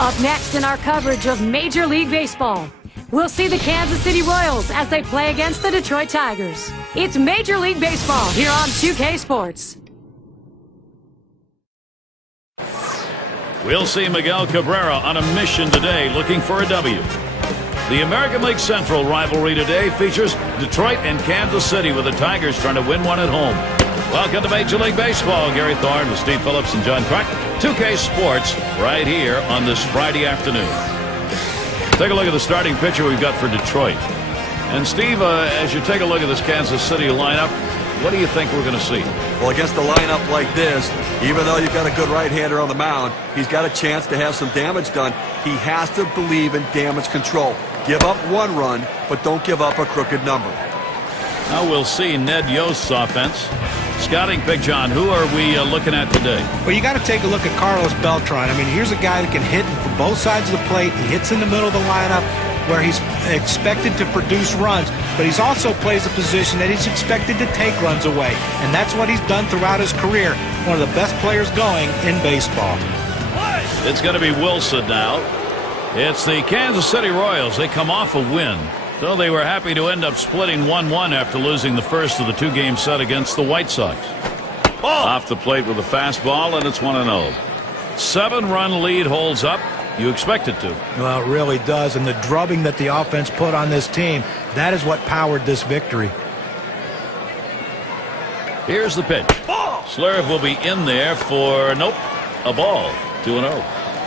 Up next in our coverage of Major League Baseball, we'll see the Kansas City Royals as they play against the Detroit Tigers. It's Major League Baseball here on 2K Sports. We'll see Miguel Cabrera on a mission today looking for a W. The American League Central rivalry today features Detroit and Kansas City, with the Tigers trying to win one at home. Welcome to Major League Baseball. Gary Thorne with Steve Phillips and John Clark. 2K Sports right here on this Friday afternoon. Take a look at the starting pitcher we've got for Detroit. And Steve, as you take a look at this Kansas City lineup, what do you think we're going to see? Well, against a lineup like this, even though you've got a good right-hander on the mound, he's got a chance to have some damage done. He has to believe in damage control. Give up one run, but don't give up a crooked number. Now we'll see Ned Yost's offense. Scouting pitch on. Who are we looking at today? Well, you got to take a look at Carlos Beltran. I mean, here's a guy that can hit from both sides of the plate. He hits in the middle of the lineup where he's expected to produce runs, but he's also plays a position that he's expected to take runs away, and that's what he's done throughout his career. One of the best players going in baseball. It's going to be Wilson now. It's the Kansas City Royals. They come off a win, so they were happy to end up splitting 1-1 after losing the first of the two-game set against the White Sox. Off the plate with a fastball, and it's 1-0. 7-run lead holds up. You expect it to. Well, it really does, and the drubbing that the offense put on this team, that is what powered this victory. Here's the pitch. Slurve will be in there for, nope, a ball. 2-0.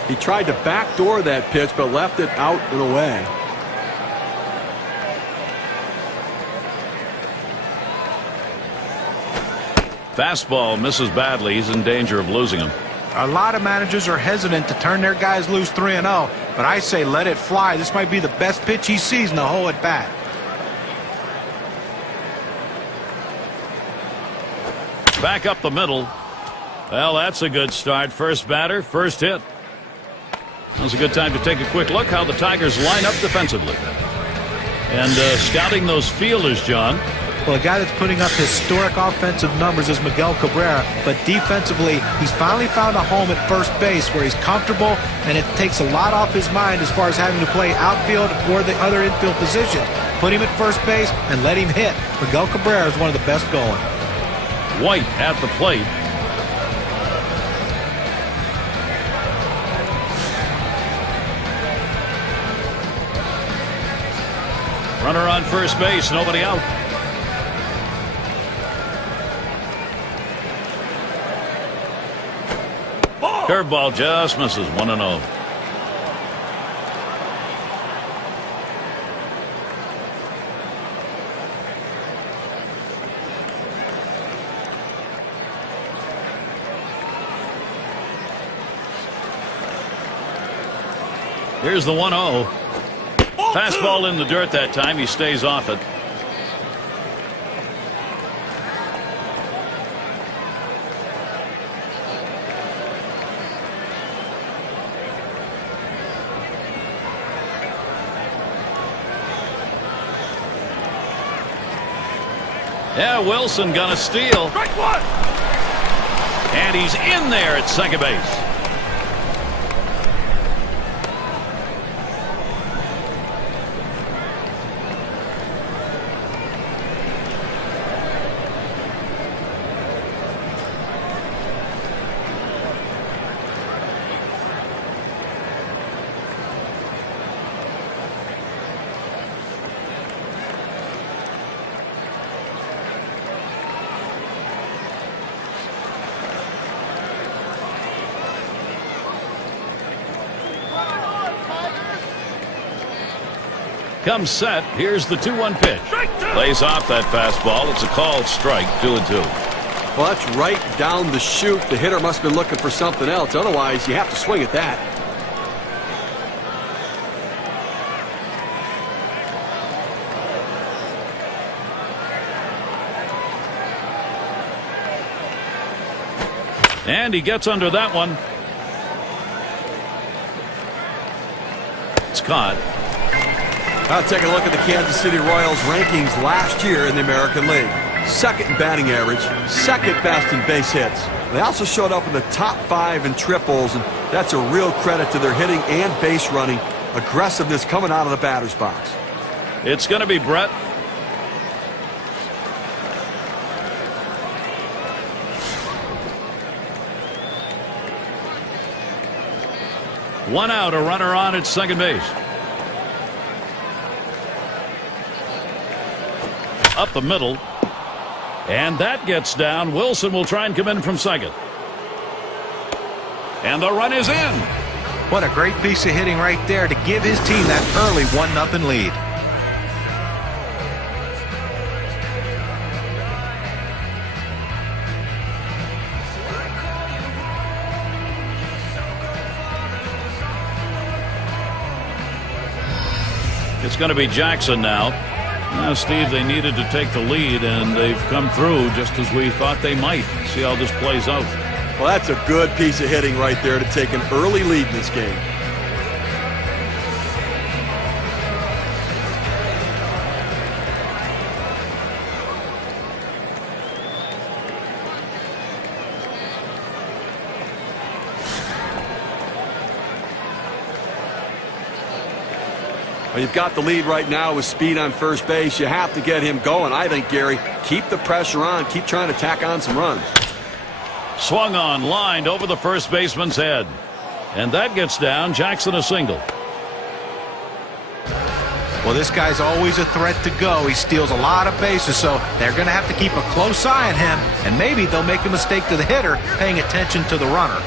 He tried to backdoor that pitch, but left it out and away. Fastball misses badly. He's in danger of losing him. A lot of managers are hesitant to turn their guys loose 3-0, but I say let it fly. This might be the best pitch he sees in the whole at bat. Back up the middle. Well, that's a good start. First batter, first hit. Now's a good time to take a quick look how the Tigers line up defensively. And scouting those fielders, John. Well, a guy that's putting up historic offensive numbers is Miguel Cabrera, but defensively, he's finally found a home at first base where he's comfortable, and it takes a lot off his mind as far as having to play outfield or the other infield positions. Put him at first base and let him hit. Miguel Cabrera is one of the best going. White at the plate. Runner on first base, nobody out. Curveball just misses. 1-0. Here's the 1-0. Fastball in the dirt that time. He stays off it. Yeah, Wilson gonna steal. Strike one. And he's in there at second base. Comes set. Here's the 2-1 pitch. Lays off that fastball. It's a called strike. 2-2. Well, that's right down the chute. The hitter must have been looking for something else. Otherwise, you have to swing at that. And he gets under that one. It's caught. Now taking a look at the Kansas City Royals rankings last year in the American League. Second in batting average, second best in base hits. They also showed up in the top 5 in triples, and that's a real credit to their hitting and base running. Aggressiveness coming out of the batter's box. It's going to be Brett. One out, a runner on at second base. Up the middle. And that gets down. Wilson will try and come in from second. And the run is in. What a great piece of hitting right there to give his team that early 1-0 lead. It's going to be Jackson now. Now, Steve, they needed to take the lead, and they've come through just as we thought they might. See how this plays out. Well, that's a good piece of hitting right there to take an early lead in this game. Well, you've got the lead right now with speed on first base. You have to get him going. I think, Gary, keep the pressure on. Keep trying to tack on some runs. Swung on, lined over the first baseman's head. And that gets down. Jackson a single. Well, this guy's always a threat to go. He steals a lot of bases, so they're going to have to keep a close eye on him. And maybe they'll make a mistake to the hitter, paying attention to the runner.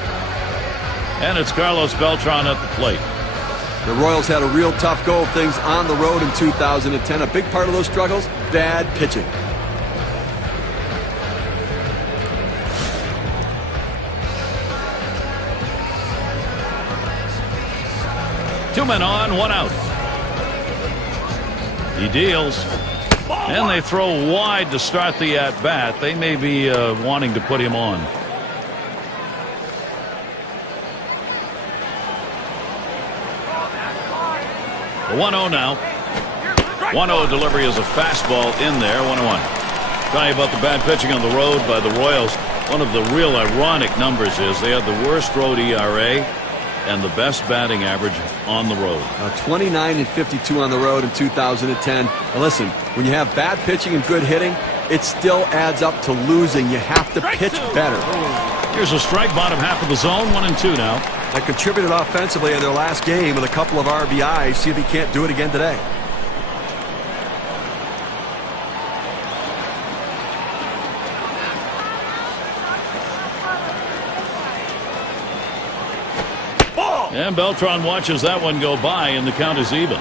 And it's Carlos Beltran at the plate. The Royals had a real tough go of things on the road in 2010. A big part of those struggles, bad pitching. Two men on, one out. He deals. And they throw wide to start the at-bat. They may be wanting to put him on. The 1-0 now. 1-0 delivery is a fastball in there. 1-1. Tell you about the bad pitching on the road by the Royals. One of the real ironic numbers is they had the worst road ERA and the best batting average on the road. 29 and 52 on the road in 2010. Now listen, when you have bad pitching and good hitting, it still adds up to losing. You have to pitch better. Here's a strike, bottom half of the zone. 1-2 now. That contributed offensively in their last game with a couple of RBIs. See if he can't do it again today. And Beltran watches that one go by, and the count is even.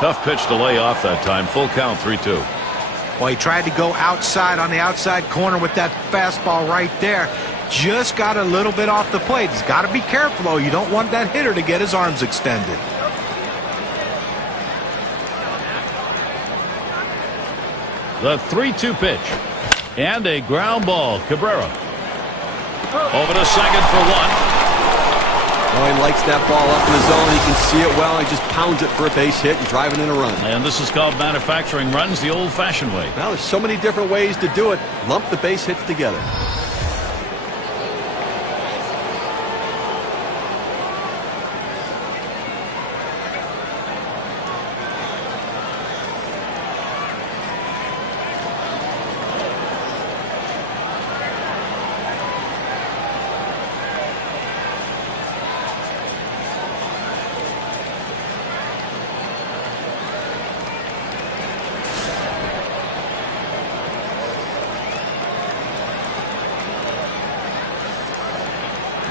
Tough pitch to lay off that time. Full count, 3-2. Well, he tried to go outside on the outside corner with that fastball right there. Just got a little bit off the plate. He's got to be careful, though. You don't want that hitter to get his arms extended. The 3-2 pitch. And a ground ball. Cabrera. Over to second for one. Oh, he likes that ball up in the zone. He can see it well. He just pounds it for a base hit and driving in a run. And this is called manufacturing runs the old-fashioned way. Well, there's so many different ways to do it. Lump the base hits together.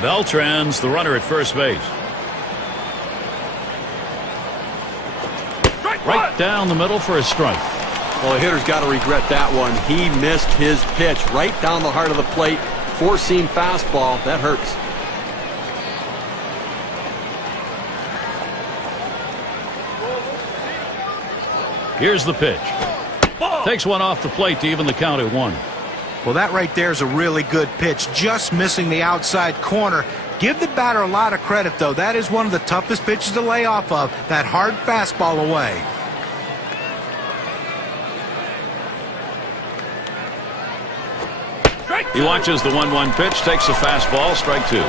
Beltran's the runner at first base. Right down the middle for a strike. Well, the hitter's got to regret that one. He missed his pitch right down the heart of the plate. Four-seam fastball. That hurts. Here's the pitch. Takes one off the plate to even the count at 1. Well, that right there is a really good pitch, just missing the outside corner. Give the batter a lot of credit, though. That is one of the toughest pitches to lay off of, that hard fastball away. He watches the 1-1 pitch, takes a fastball, strike two.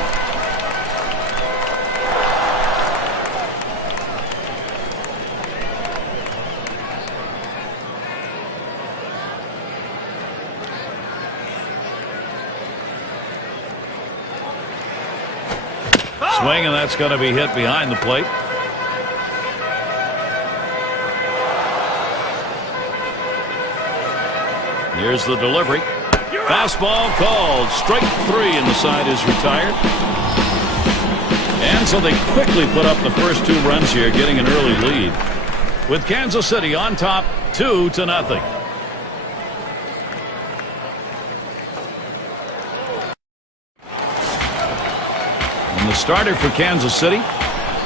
Swing, and that's going to be hit behind the plate. Here's the delivery. Fastball called. Strike three, and the side is retired. And so they quickly put up the first 2 runs here, getting an early lead. With Kansas City on top 2-0. And the starter for Kansas City.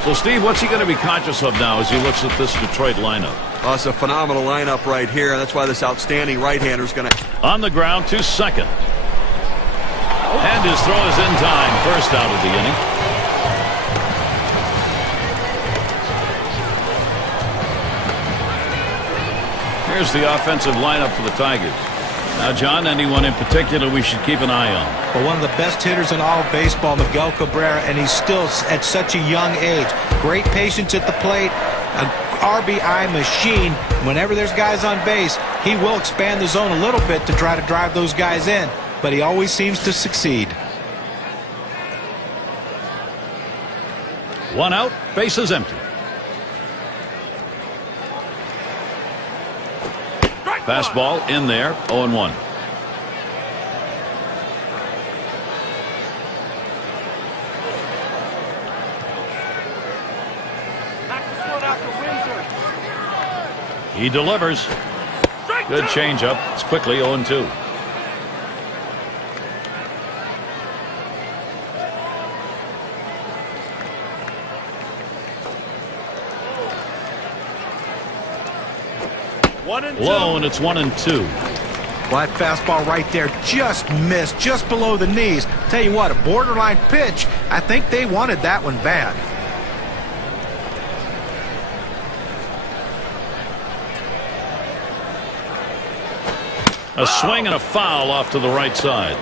So, Steve, what's he going to be conscious of now as he looks at this Detroit lineup? Oh, it's a phenomenal lineup right here, and that's why this outstanding right-hander is going to... On the ground to second. And his throw is in time. First out of the inning. Here's the offensive lineup for the Tigers. Now, John, anyone in particular we should keep an eye on? Well, one of the best hitters in all of baseball, Miguel Cabrera, and he's still at such a young age. Great patience at the plate, an RBI machine. Whenever there's guys on base, he will expand the zone a little bit to try to drive those guys in, but he always seems to succeed. 1 out, bases empty. Fastball in there, 0-1. He delivers. Good changeup. It's quickly 0-2. Low, and it's 1-2. Well, that fastball right there just missed, just below the knees. Tell you what, a borderline pitch. I think they wanted that one bad. A swing and a foul off to the right side.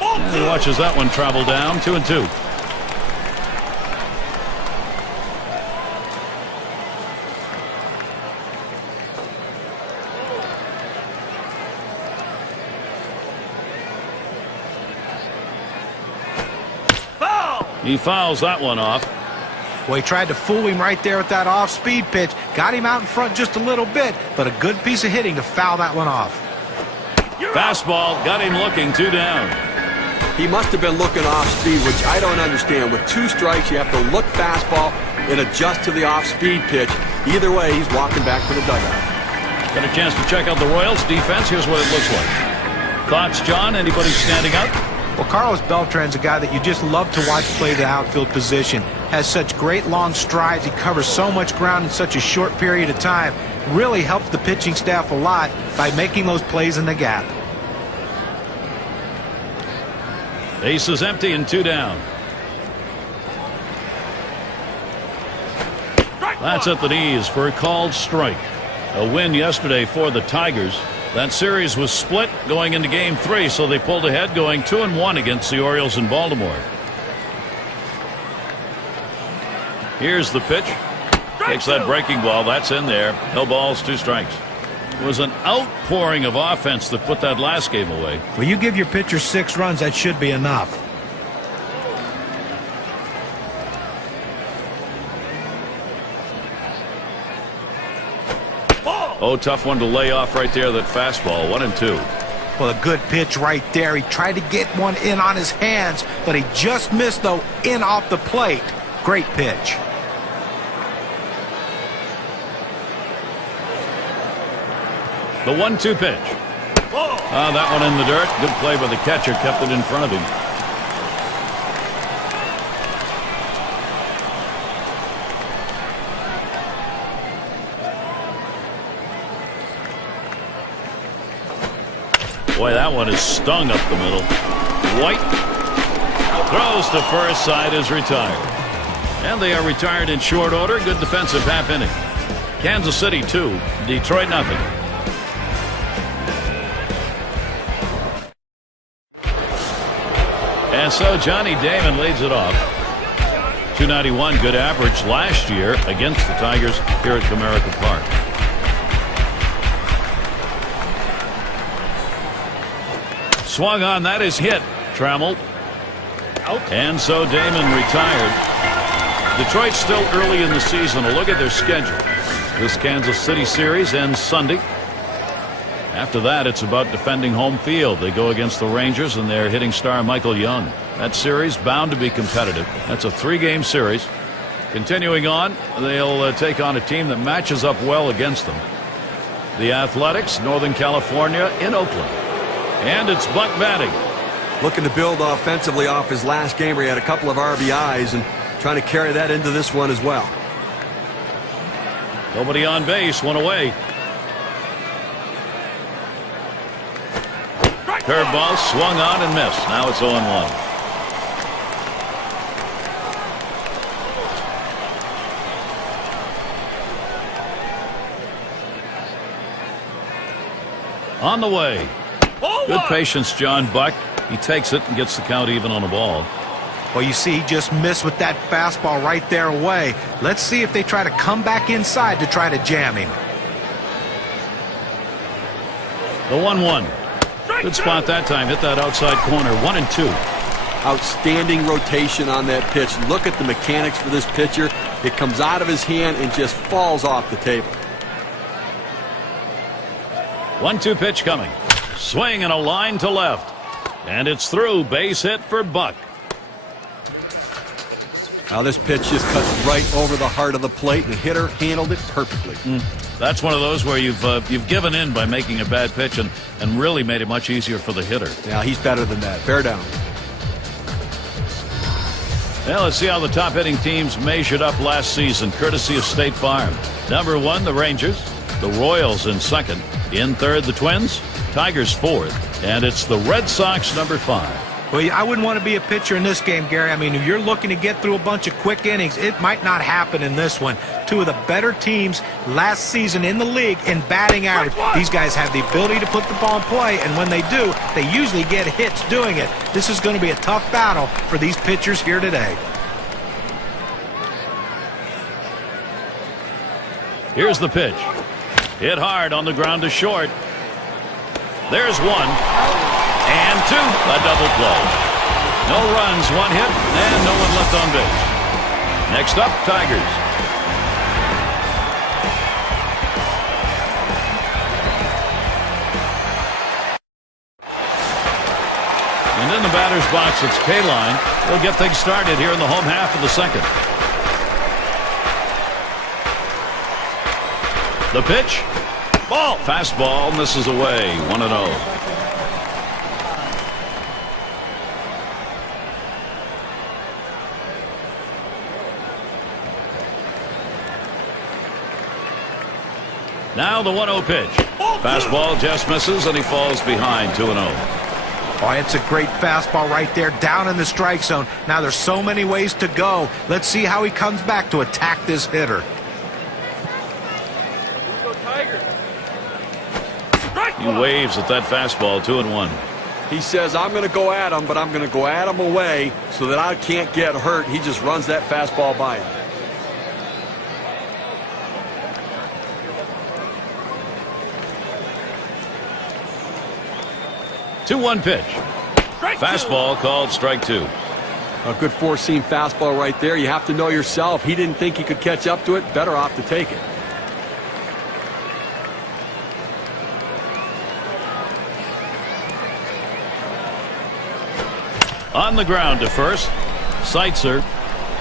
And he watches that one travel down, 2-2. He fouls that one off. Well, he tried to fool him right there with that off-speed pitch. Got him out in front just a little bit, but a good piece of hitting to foul that one off. Fastball got him looking, 2 down. He must have been looking off-speed, which I don't understand. With 2 strikes, you have to look fastball and adjust to the off-speed pitch. Either way, he's walking back to the dugout. Got a chance to check out the Royals' defense. Here's what it looks like. Thoughts, John? Anybody standing out? Well, Carlos Beltran's a guy that you just love to watch play the outfield position. Has such great long strides. He covers so much ground in such a short period of time. Really helps the pitching staff a lot by making those plays in the gap. Base is empty and 2 down. That's at the knees for a called strike. A win yesterday for the Tigers. That series was split going into Game 3, so they pulled ahead, going 2-1 against the Orioles in Baltimore. Here's the pitch. Takes that breaking ball. That's in there. No balls, 2 strikes. It was an outpouring of offense that put that last game away. Well, you give your pitcher 6 runs, that should be enough. Oh, tough one to lay off right there, that fastball, 1-2. Well, a good pitch right there. He tried to get one in on his hands, but he just missed, though, in off the plate. Great pitch. The 1-2 pitch. That one in the dirt. Good play by the catcher. Kept it in front of him. Boy, that one is stung up the middle. White throws to first, side is retired. And they are retired in short order. Good defensive half inning. Kansas City 2, Detroit nothing. And so Johnny Damon leads it off. 291, good average last year against the Tigers here at Comerica Park. Swung on, that is hit. Trammell. And so Damon retired. Detroit still early in the season. A look at their schedule. This Kansas City series ends Sunday. After that, it's about defending home field. They go against the Rangers and their hitting star Michael Young. That series bound to be competitive. That's a 3-game series. Continuing on, they'll take on a team that matches up well against them. The Athletics, Northern California in Oakland. And it's Buck batting. Looking to build offensively off his last game where he had a couple of RBIs and trying to carry that into this one as well. Nobody on base, one away. Curveball swung on and missed. Now it's 0-1. On the way. Good patience, John Buck. He takes it and gets the count even on the ball. Well, you see, he just missed with that fastball right there away. Let's see if they try to come back inside to try to jam him. The 1-1. Good spot that time. Hit that outside corner. 1-2. Outstanding rotation on that pitch. Look at the mechanics for this pitcher. It comes out of his hand and just falls off the table. 1-2 pitch coming. Swing and a line to left. And it's through. Base hit for Buck. Now this pitch just cuts right over the heart of the plate. The hitter handled it perfectly. That's one of those where you've given in by making a bad pitch and really made it much easier for the hitter. Yeah, he's better than that. Bear down. Well, let's see how the top hitting teams measured up last season, courtesy of State Farm. Number 1, the Rangers. The Royals in second. In third, the Twins. Tigers fourth. And it's the Red Sox number 5. Well, I wouldn't want to be a pitcher in this game, Gary. I mean, if you're looking to get through a bunch of quick innings, it might not happen in this one. Two of the better teams last season in the league in batting average. These guys have the ability to put the ball in play, and when they do, they usually get hits doing it. This is going to be a tough battle for these pitchers here today. Here's the pitch. Hit hard on the ground to short. There's 1. And 2. A double play. No runs, 1 hit, and no one left on base. Next up, Tigers. And in the batter's box, it's K-Line. We'll get things started here in the home half of the second. The pitch. Ball. Fastball misses away. 1-0. Now the 1-0 pitch. Fastball just misses and he falls behind. 2-0. Oh, it's a great fastball right there down in the strike zone. Now there's so many ways to go. Let's see how he comes back to attack this hitter. He waves at that fastball. 2-1. He says, I'm going to go at him, but I'm going to go at him away so that I can't get hurt. He just runs that fastball by him. Two-one pitch. Fastball called strike 2. A good four-seam fastball right there. You have to know yourself. He didn't think he could catch up to it. Better off to take it. On the ground to first. Seitzer.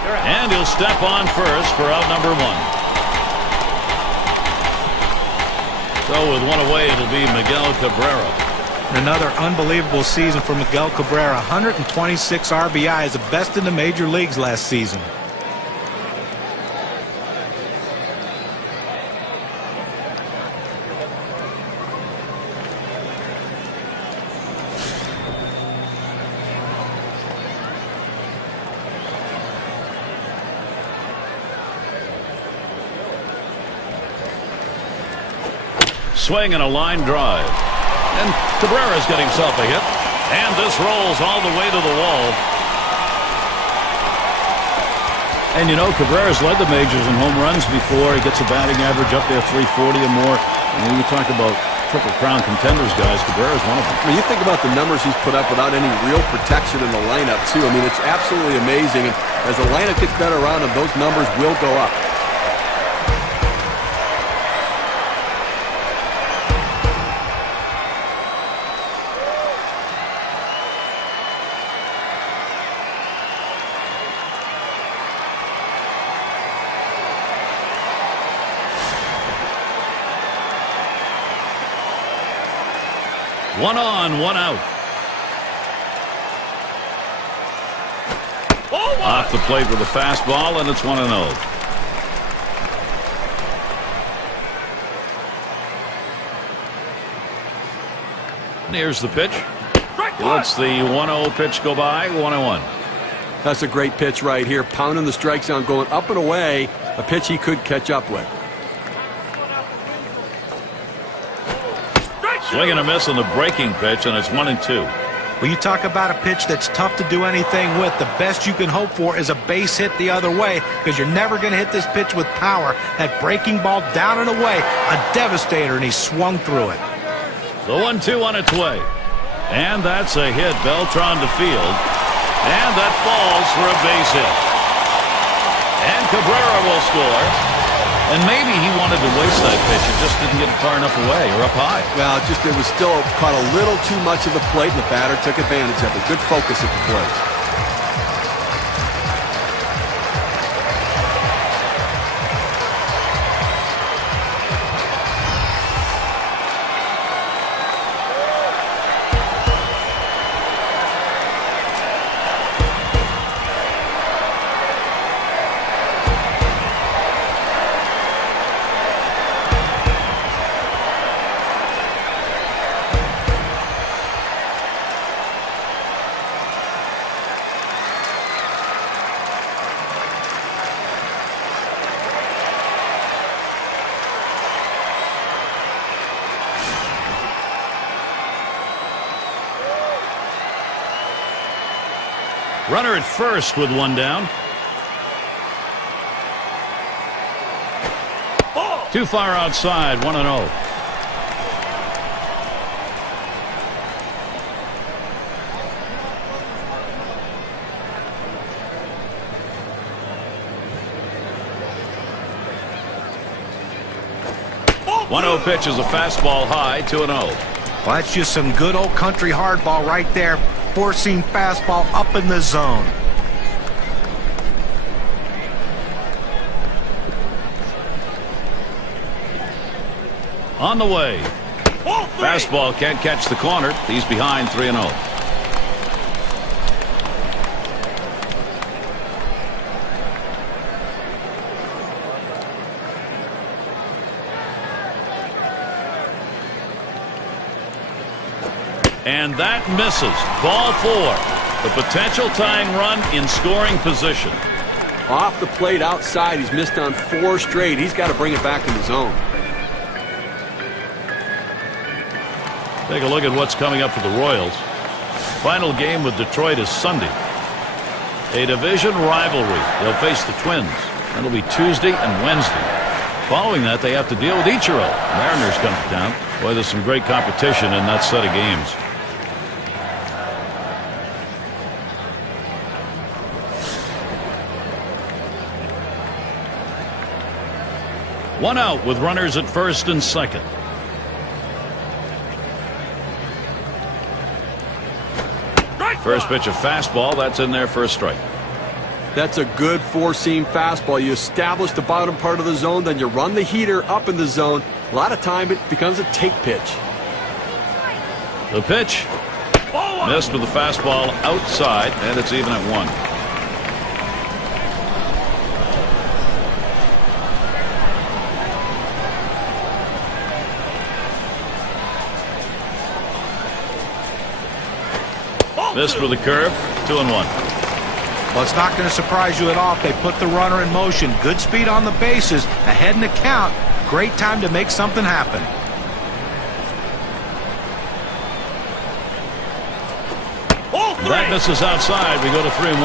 And he'll step on first for out number 1. So with 1 away, it'll be Miguel Cabrera. Another unbelievable season for Miguel Cabrera. 126 RBIs, the best in the major leagues last season. Swing and a line drive. And Cabrera's got himself a hit. And this rolls all the way to the wall. And you know, Cabrera's led the majors in home runs before. He gets a batting average up there 340 or more. And when you talk about Triple Crown contenders, guys, Cabrera's one of them. I mean, you think about the numbers he's put up without any real protection in the lineup, too. I mean, it's absolutely amazing. And as the lineup gets better around him, those numbers will go up. One on, one out. Off the plate with a fastball, and it's 1-0. Here's the pitch. He lets the 1-0 pitch go by. 1-1. That's a great pitch right here. Pounding the strike zone, going up and away. A pitch he could catch up with. Swing and a miss on the breaking pitch, and it's 1-2. Well, you talk about a pitch that's tough to do anything with. The best you can hope for is a base hit the other way, because you're never going to hit this pitch with power. That breaking ball down and away, a devastator, and he swung through it. The 1-2 on its way. And that's a hit. Beltran to field. And that falls for a base hit. And Cabrera will score. And maybe he wanted to waste that pitch. It just didn't get far enough away or up high. Well, it was still caught a little too much of the plate, and the batter took advantage of it. Good focus at the plate. Runner at first with one down. Too far outside, 1-0. Pitch is a fastball high, 2-0. Well, that's just some good old country hardball right there. Four-seam fastball up in the zone. On the way. Fastball can't catch the corner. He's behind 3-0. And that misses. Ball 4. The potential tying run in scoring position. Off the plate outside. He's missed on 4 straight. He's got to bring it back in the zone. Take a look at what's coming up for the Royals. Final game with Detroit is Sunday. A division rivalry. They'll face the Twins. That'll be Tuesday and Wednesday. Following that, they have to deal with Ichiro. Mariners come to town. Boy, there's some great competition in that set of games. One out with runners at first and second. First pitch a fastball. That's in there for a strike. That's a good 4-seam fastball. You establish the bottom part of the zone, then you run the heater up in the zone. A lot of time it becomes a take pitch. The pitch. Missed with the fastball outside, and it's even at 1. Missed with a curve, 2-1. Well, it's not going to surprise you at all if they put the runner in motion. Good speed on the bases, ahead in the count. Great time to make something happen. That misses outside. We go to 3-1.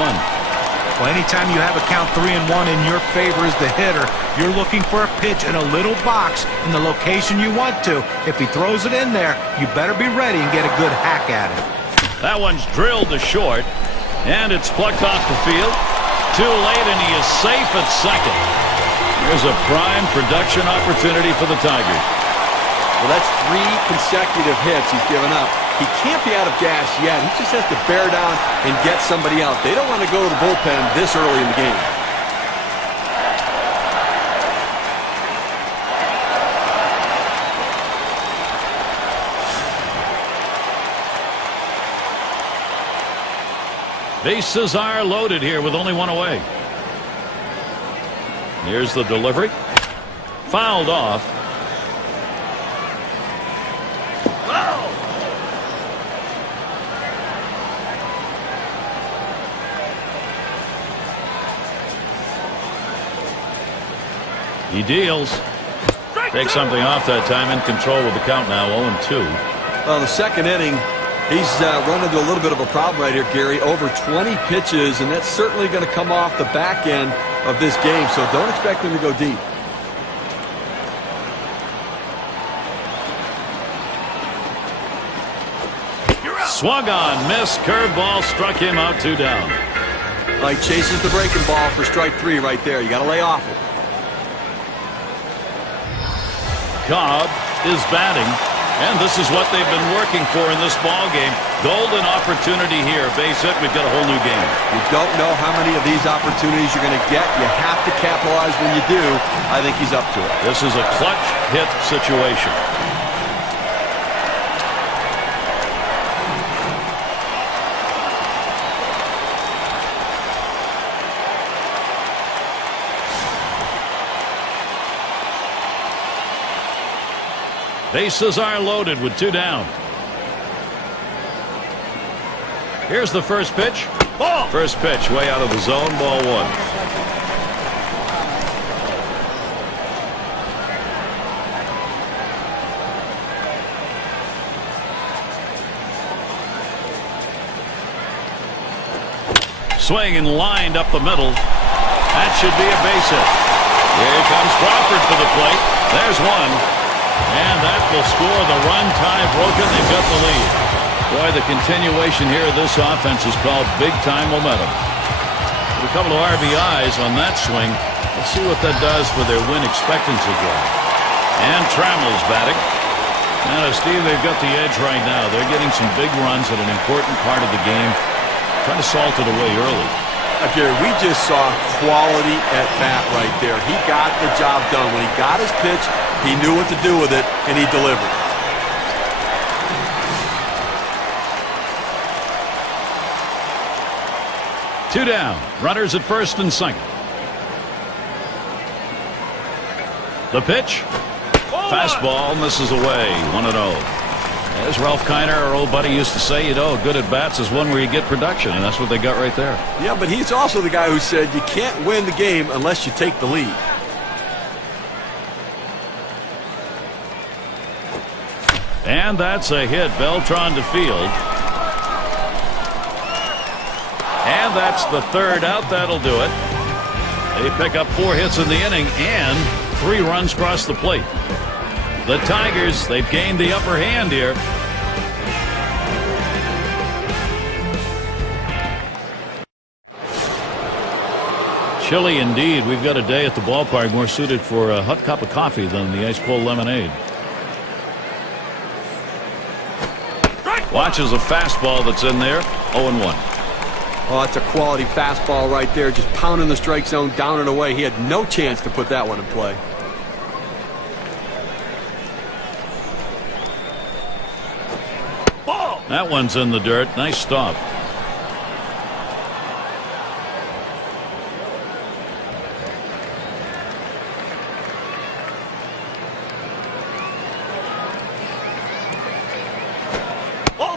Well, anytime you have a count 3-1 in your favor as the hitter, you're looking for a pitch in a little box in the location you want to. If he throws it in there, you better be ready and get a good hack at it. That one's drilled to short, and it's plucked off the field. Too late, and he is safe at second. Here's a prime production opportunity for the Tigers. Well, that's 3 consecutive hits he's given up. He can't be out of gas yet. He just has to bear down and get somebody out. They don't want to go to the bullpen this early in the game. Bases are loaded here with only 1 away. Here's the delivery. Fouled off. He deals. Takes something off that time. In control with the count now, 0-2. Well, the second inning, he's run into a little bit of a problem right here, Gary. Over 20 pitches, and that's certainly going to come off the back end of this game, so don't expect him to go deep. Swung on, missed, curveball, struck him out, 2 down. He chases the breaking ball for strike 3 right there. You got to lay off it. Cobb is batting, and this is what they've been working for in this ball game. Golden opportunity here. Base hit, we've got a whole new game. You don't know how many of these opportunities you're going to get. You have to capitalize when you do. I think he's up to it. This is a clutch hit situation. Bases are loaded with 2 down. Here's the first pitch. Ball. First pitch way out of the zone. Ball 1. Swing and lined up the middle. That should be a base hit. Here comes Crawford for the plate. There's one. And that will score the run. Tie broken. They've got the lead. Boy, the continuation here of this offense is called big-time momentum. With a couple of RBIs on that swing. Let's see what that does for their win expectancy game. And Trammell's batting. Now, Steve, they've got the edge right now. They're getting some big runs at an important part of the game. Trying to salt it away early. Gary, we just saw quality at bat right there. He got the job done. When he got his pitch, he knew what to do with it, and he delivered. Two down. Runners at first and second. The pitch. Fastball misses away. 1-0. As Ralph Kiner, our old buddy, used to say, you know, good at bats is one where you get production, and that's what they got right there. Yeah, but he's also the guy who said you can't win the game unless you take the lead. And that's a hit. Beltran to field. And that's the third out. That'll do it. They pick up 4 hits in the inning and 3 runs across the plate. The Tigers, they've gained the upper hand here. Chilly indeed. We've got a day at the ballpark more suited for a hot cup of coffee than the ice-cold lemonade. Watches a fastball that's in there. 0-1. Oh, that's a quality fastball right there. Just pounding the strike zone down and away. He had no chance to put that one in play. That one's in the dirt. Nice stop.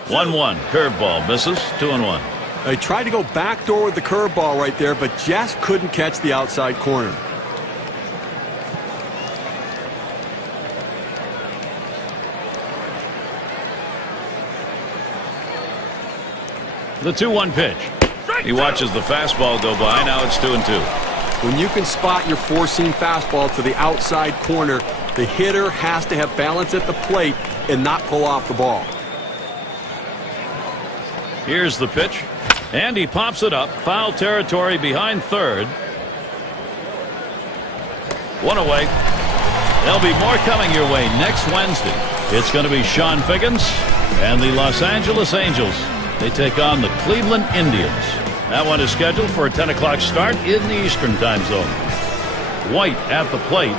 One. Curveball misses. 2-1. He tried to go backdoor with the curveball right there, but just couldn't catch the outside corner. The 2-1 pitch. He watches the fastball go by. Now it's 2-2. When you can spot your four-seam fastball to the outside corner, the hitter has to have balance at the plate and not pull off the ball. Here's the pitch. And he pops it up. Foul territory behind third. One away. There'll be more coming your way next Wednesday. It's going to be Sean Figgins and the Los Angeles Angels. They take on the Cleveland Indians. That one is scheduled for a 10 o'clock start in the Eastern time zone. White at the plate.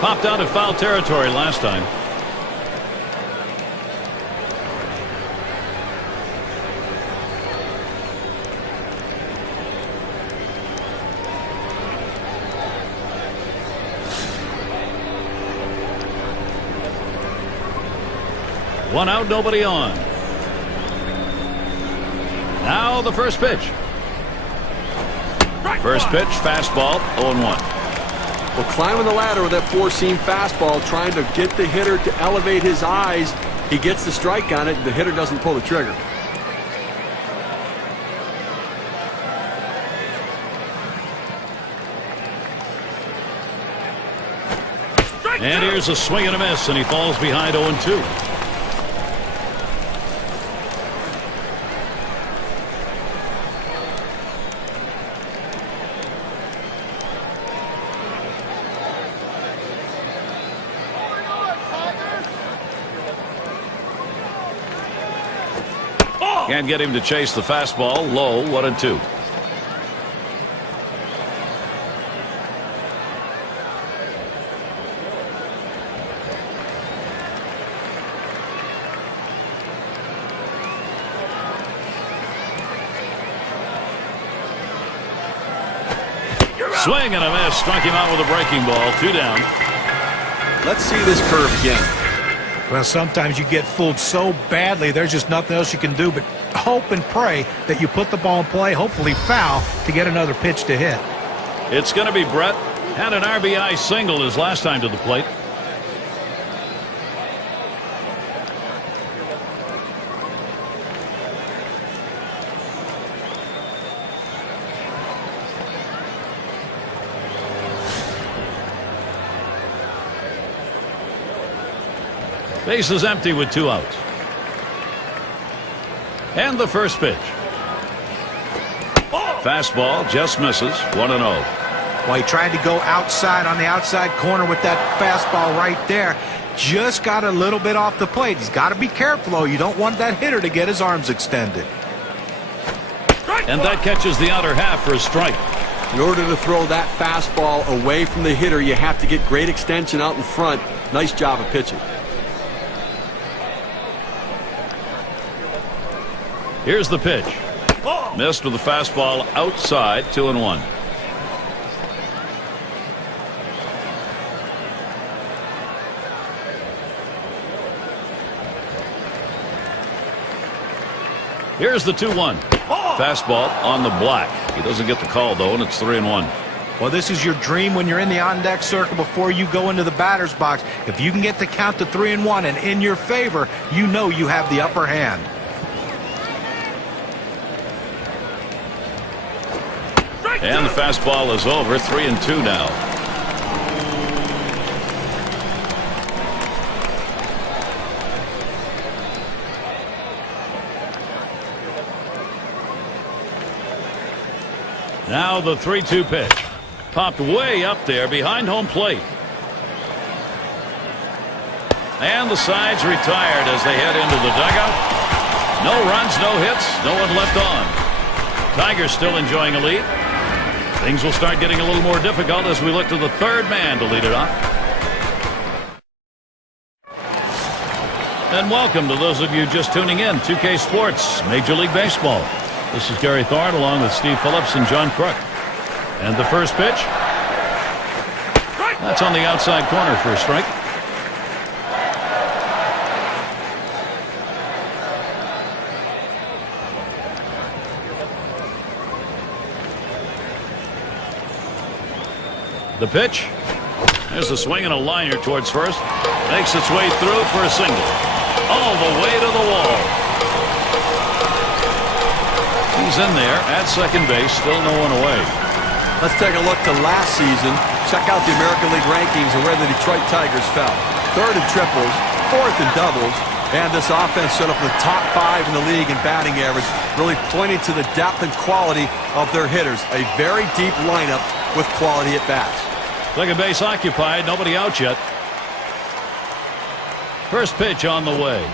Popped out of foul territory last time. One out, nobody on. Now the first pitch. First pitch, fastball, 0-1. Well, climbing the ladder with that four-seam fastball, trying to get the hitter to elevate his eyes. He gets the strike on it, and the hitter doesn't pull the trigger. And here's a swing and a miss, and he falls behind 0-2. Can't get him to chase the fastball. Low, 1-2. Swing and a miss. Struck him out with a breaking ball. 2 down. Let's see this curve again. Well, sometimes you get fooled so badly, there's just nothing else you can do but hope and pray that you put the ball in play, hopefully foul, to get another pitch to hit. It's going to be Brett. Had an RBI single his last time to the plate. Base is empty with 2 outs. And the first pitch. Fastball just misses. 1-0. Well, he tried to go outside on the outside corner with that fastball right there. Just got a little bit off the plate. He's got to be careful, though. You don't want that hitter to get his arms extended. And that catches the outer half for a strike. In order to throw that fastball away from the hitter, you have to get great extension out in front. Nice job of pitching. Here's the pitch. Missed with the fastball outside. 2-1. Here's the 2-1. Fastball on the black. He doesn't get the call, though, and it's 3-1. Well, this is your dream when you're in the on-deck circle before you go into the batter's box. If you can get the count to 3-1 and in your favor, you know you have the upper hand. And the fastball is over. 3-2 now. Now the 3-2 pitch. Popped way up there behind home plate. And the side's retired as they head into the dugout. No runs, no hits, no one left on. Tigers still enjoying a lead. Things will start getting a little more difficult as we look to the third man to lead it off. And welcome to those of you just tuning in. 2K Sports, Major League Baseball. This is Gary Thorne along with Steve Phillips and John Crook. And the first pitch. That's on the outside corner for a strike. The pitch. There's a swing and a liner towards first. Makes its way through for a single. All the way to the wall. Hangs in there at second base. Still no one away. Let's take a look to last season. Check out the American League rankings and where the Detroit Tigers fell. 3rd in triples, 4th in doubles, and this offense showed up in the top 5 in the league in batting average, really pointing to the depth and quality of their hitters. A very deep lineup with quality at bats. Second base occupied. Nobody out yet. First pitch on the way.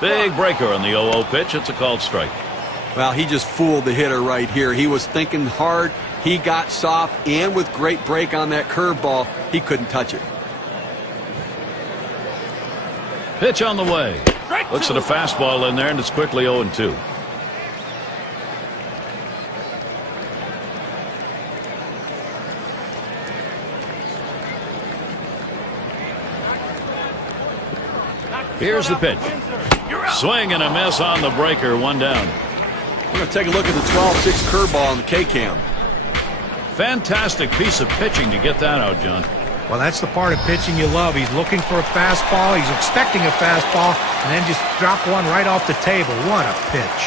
Big breaker on the 0-0 pitch. It's a called strike. Well, he just fooled the hitter right here. He was thinking hard. He got soft, and with great break on that curveball, he couldn't touch it. Pitch on the way. Looks at a fastball in there, and it's quickly 0-2. Here's the pitch. Swing and a miss on the breaker. One down. We're going to take a look at the 12-6 curveball on the K-cam. Fantastic piece of pitching to get that out, John. Well, that's the part of pitching you love. He's looking for a fastball. He's expecting a fastball, and then just drop one right off the table. What a pitch.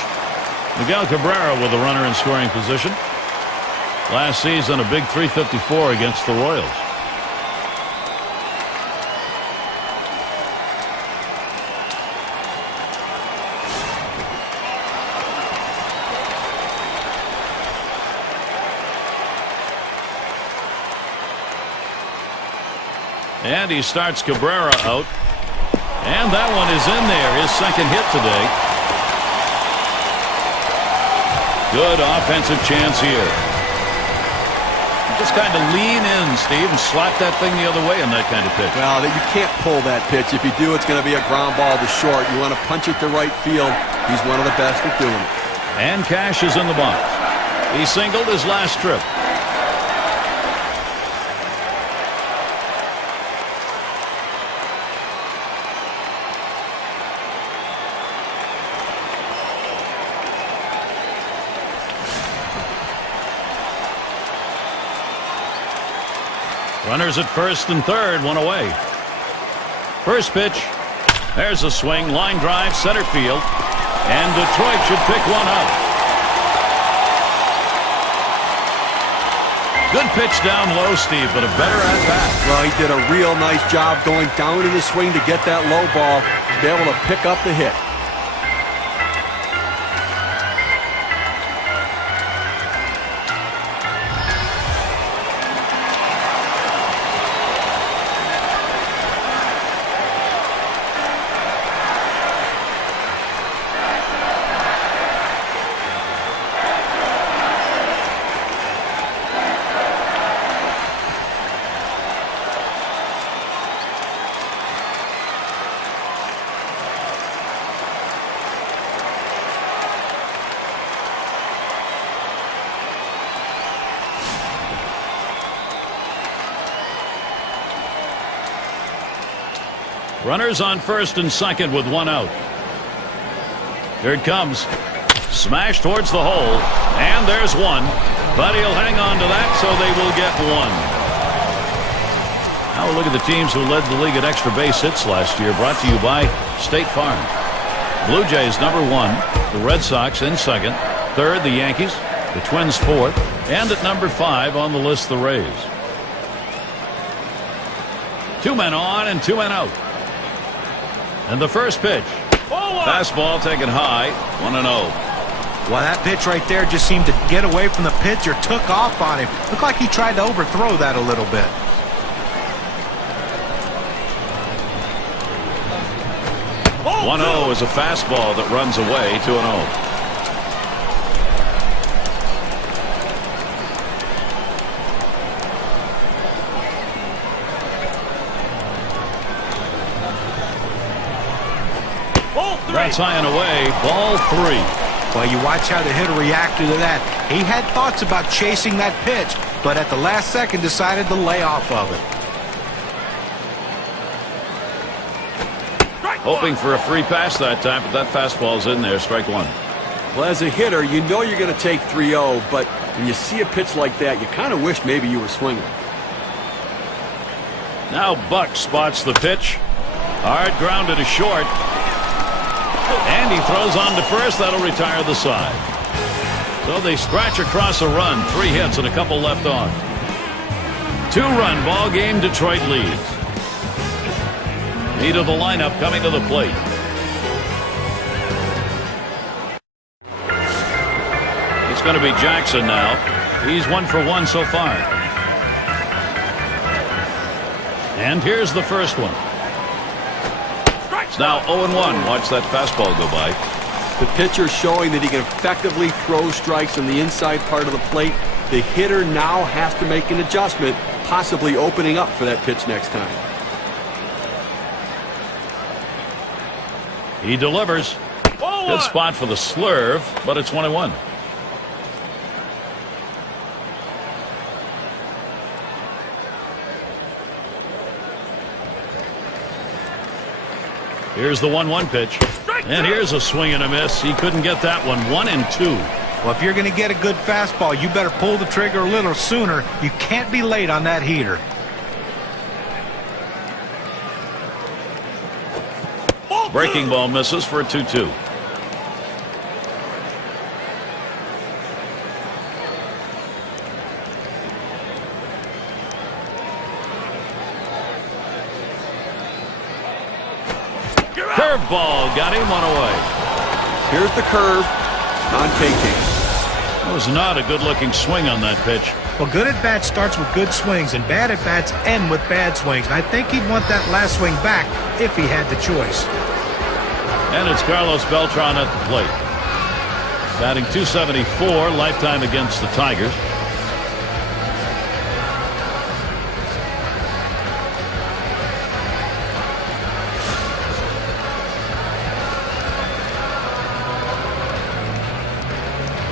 Miguel Cabrera with the runner in scoring position. Last season, a big 354 against the Royals. And he starts Cabrera out. And that one is in there. His second hit today. Good offensive chance here. Just kind of lean in, Steve, and slap that thing the other way in that kind of pitch. Well, you can't pull that pitch. If you do, it's going to be a ground ball to short. You want to punch it to right field. He's one of the best at doing it. And Cash is in the box. He singled his last trip. Runners at first and third, one away. First pitch. There's a swing, line drive, center field. And Detroit should pick one up. Good pitch down low, Steve, but a better at bat. Well, he did a real nice job going down in the swing to get that low ball, to be able to pick up the hit. Runners on first and second with one out. Here it comes. Smash towards the hole. And there's one. But he'll hang on to that, so they will get one. Now we'll look at the teams who led the league at extra base hits last year. Brought to you by State Farm. Blue Jays #1. The Red Sox in second. Third, the Yankees. The Twins fourth. And at #5 on the list, the Rays. 2 men on and 2 men out. And the first pitch. Fastball taken high. 1-0. Well, that pitch right there just seemed to get away from the pitcher, took off on him. Looked like he tried to overthrow that a little bit. Oh, 1-0 is a fastball that runs away. 2-0. That's high and away. Ball 3. Well, you watch how the hitter reacted to that. He had thoughts about chasing that pitch, but at the last second decided to lay off of it. Hoping for a free pass that time, but that fastball's in there. Strike one. Well, as a hitter, you know you're going to take 3-0, but when you see a pitch like that, you kind of wish maybe you were swinging. Now Buck spots the pitch. Hard grounded to short. And he throws on to first. That'll retire the side. So they scratch across a run. 3 hits and a couple left on. 2-run ball game. Detroit leads. Heat of the lineup coming to the plate. It's going to be Jackson now. He's 1 for 1 so far. And here's the first one. It's now 0-1. Watch that fastball go by. The pitcher showing that he can effectively throw strikes on the inside part of the plate. The hitter now has to make an adjustment, possibly opening up for that pitch next time. He delivers. Good spot for the slurve, but it's 1-1. Here's the 1-1 pitch. And here's a swing and a miss. He couldn't get that one. 1-2. Well, if you're going to get a good fastball, you better pull the trigger a little sooner. You can't be late on that heater. Breaking ball misses for a 2-2. Curveball got him one away. Here's the curve on taking. That was not a good-looking swing on that pitch. Well, good at-bat starts with good swings, and bad at-bats end with bad swings. And I think he'd want that last swing back if he had the choice. And it's Carlos Beltran at the plate. Batting .274, lifetime against the Tigers.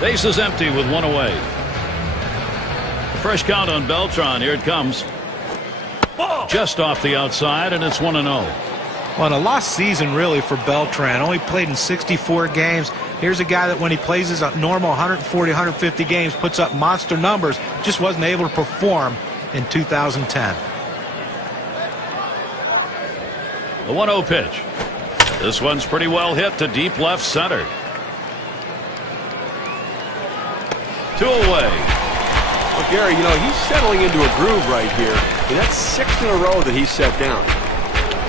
Base is empty with 1 away. Fresh count on Beltran. Here it comes. Just off the outside, and it's 1-0. Well, in a lost season, really, for Beltran. Only played in 64 games. Here's a guy that when he plays his normal 140, 150 games, puts up monster numbers. Just wasn't able to perform in 2010. The 1-0 pitch. This one's pretty well hit to deep left center. 2 away. Well, Gary, you know, he's settling into a groove right here. And that's 6 in a row that he's set down.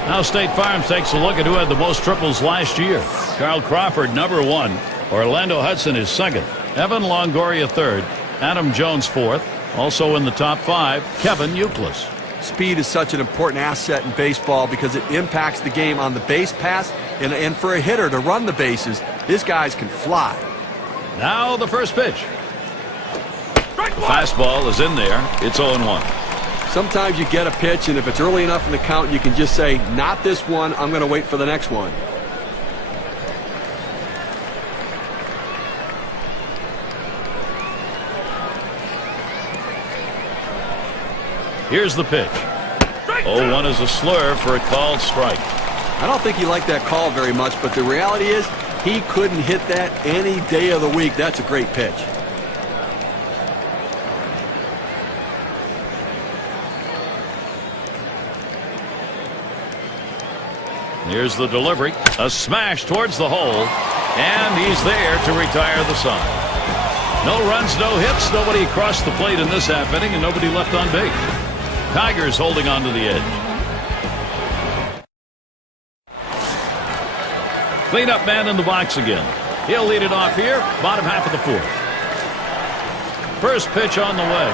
Now State Farm takes a look at who had the most triples last year. Carl Crawford, #1. Orlando Hudson is 2nd. Evan Longoria 3rd. Adam Jones 4th. Also in the top 5, Kevin Youkilis. Speed is such an important asset in baseball because it impacts the game on the base pass. And for a hitter to run the bases, these guys can fly. Now the first pitch. The fastball is in there. It's 0-1. Sometimes you get a pitch, and if it's early enough in the count, you can just say, not this one, I'm going to wait for the next one. Here's the pitch. 0-1 is a slur for a called strike. I don't think he liked that call very much, but the reality is he couldn't hit that any day of the week. That's a great pitch. Here's the delivery. A smash towards the hole. And he's there to retire the side. No runs, no hits. Nobody crossed the plate in this half inning, and nobody left on base. Tigers holding on to the edge. Cleanup man in the box again. He'll lead it off here, bottom half of the 4th. First pitch on the way.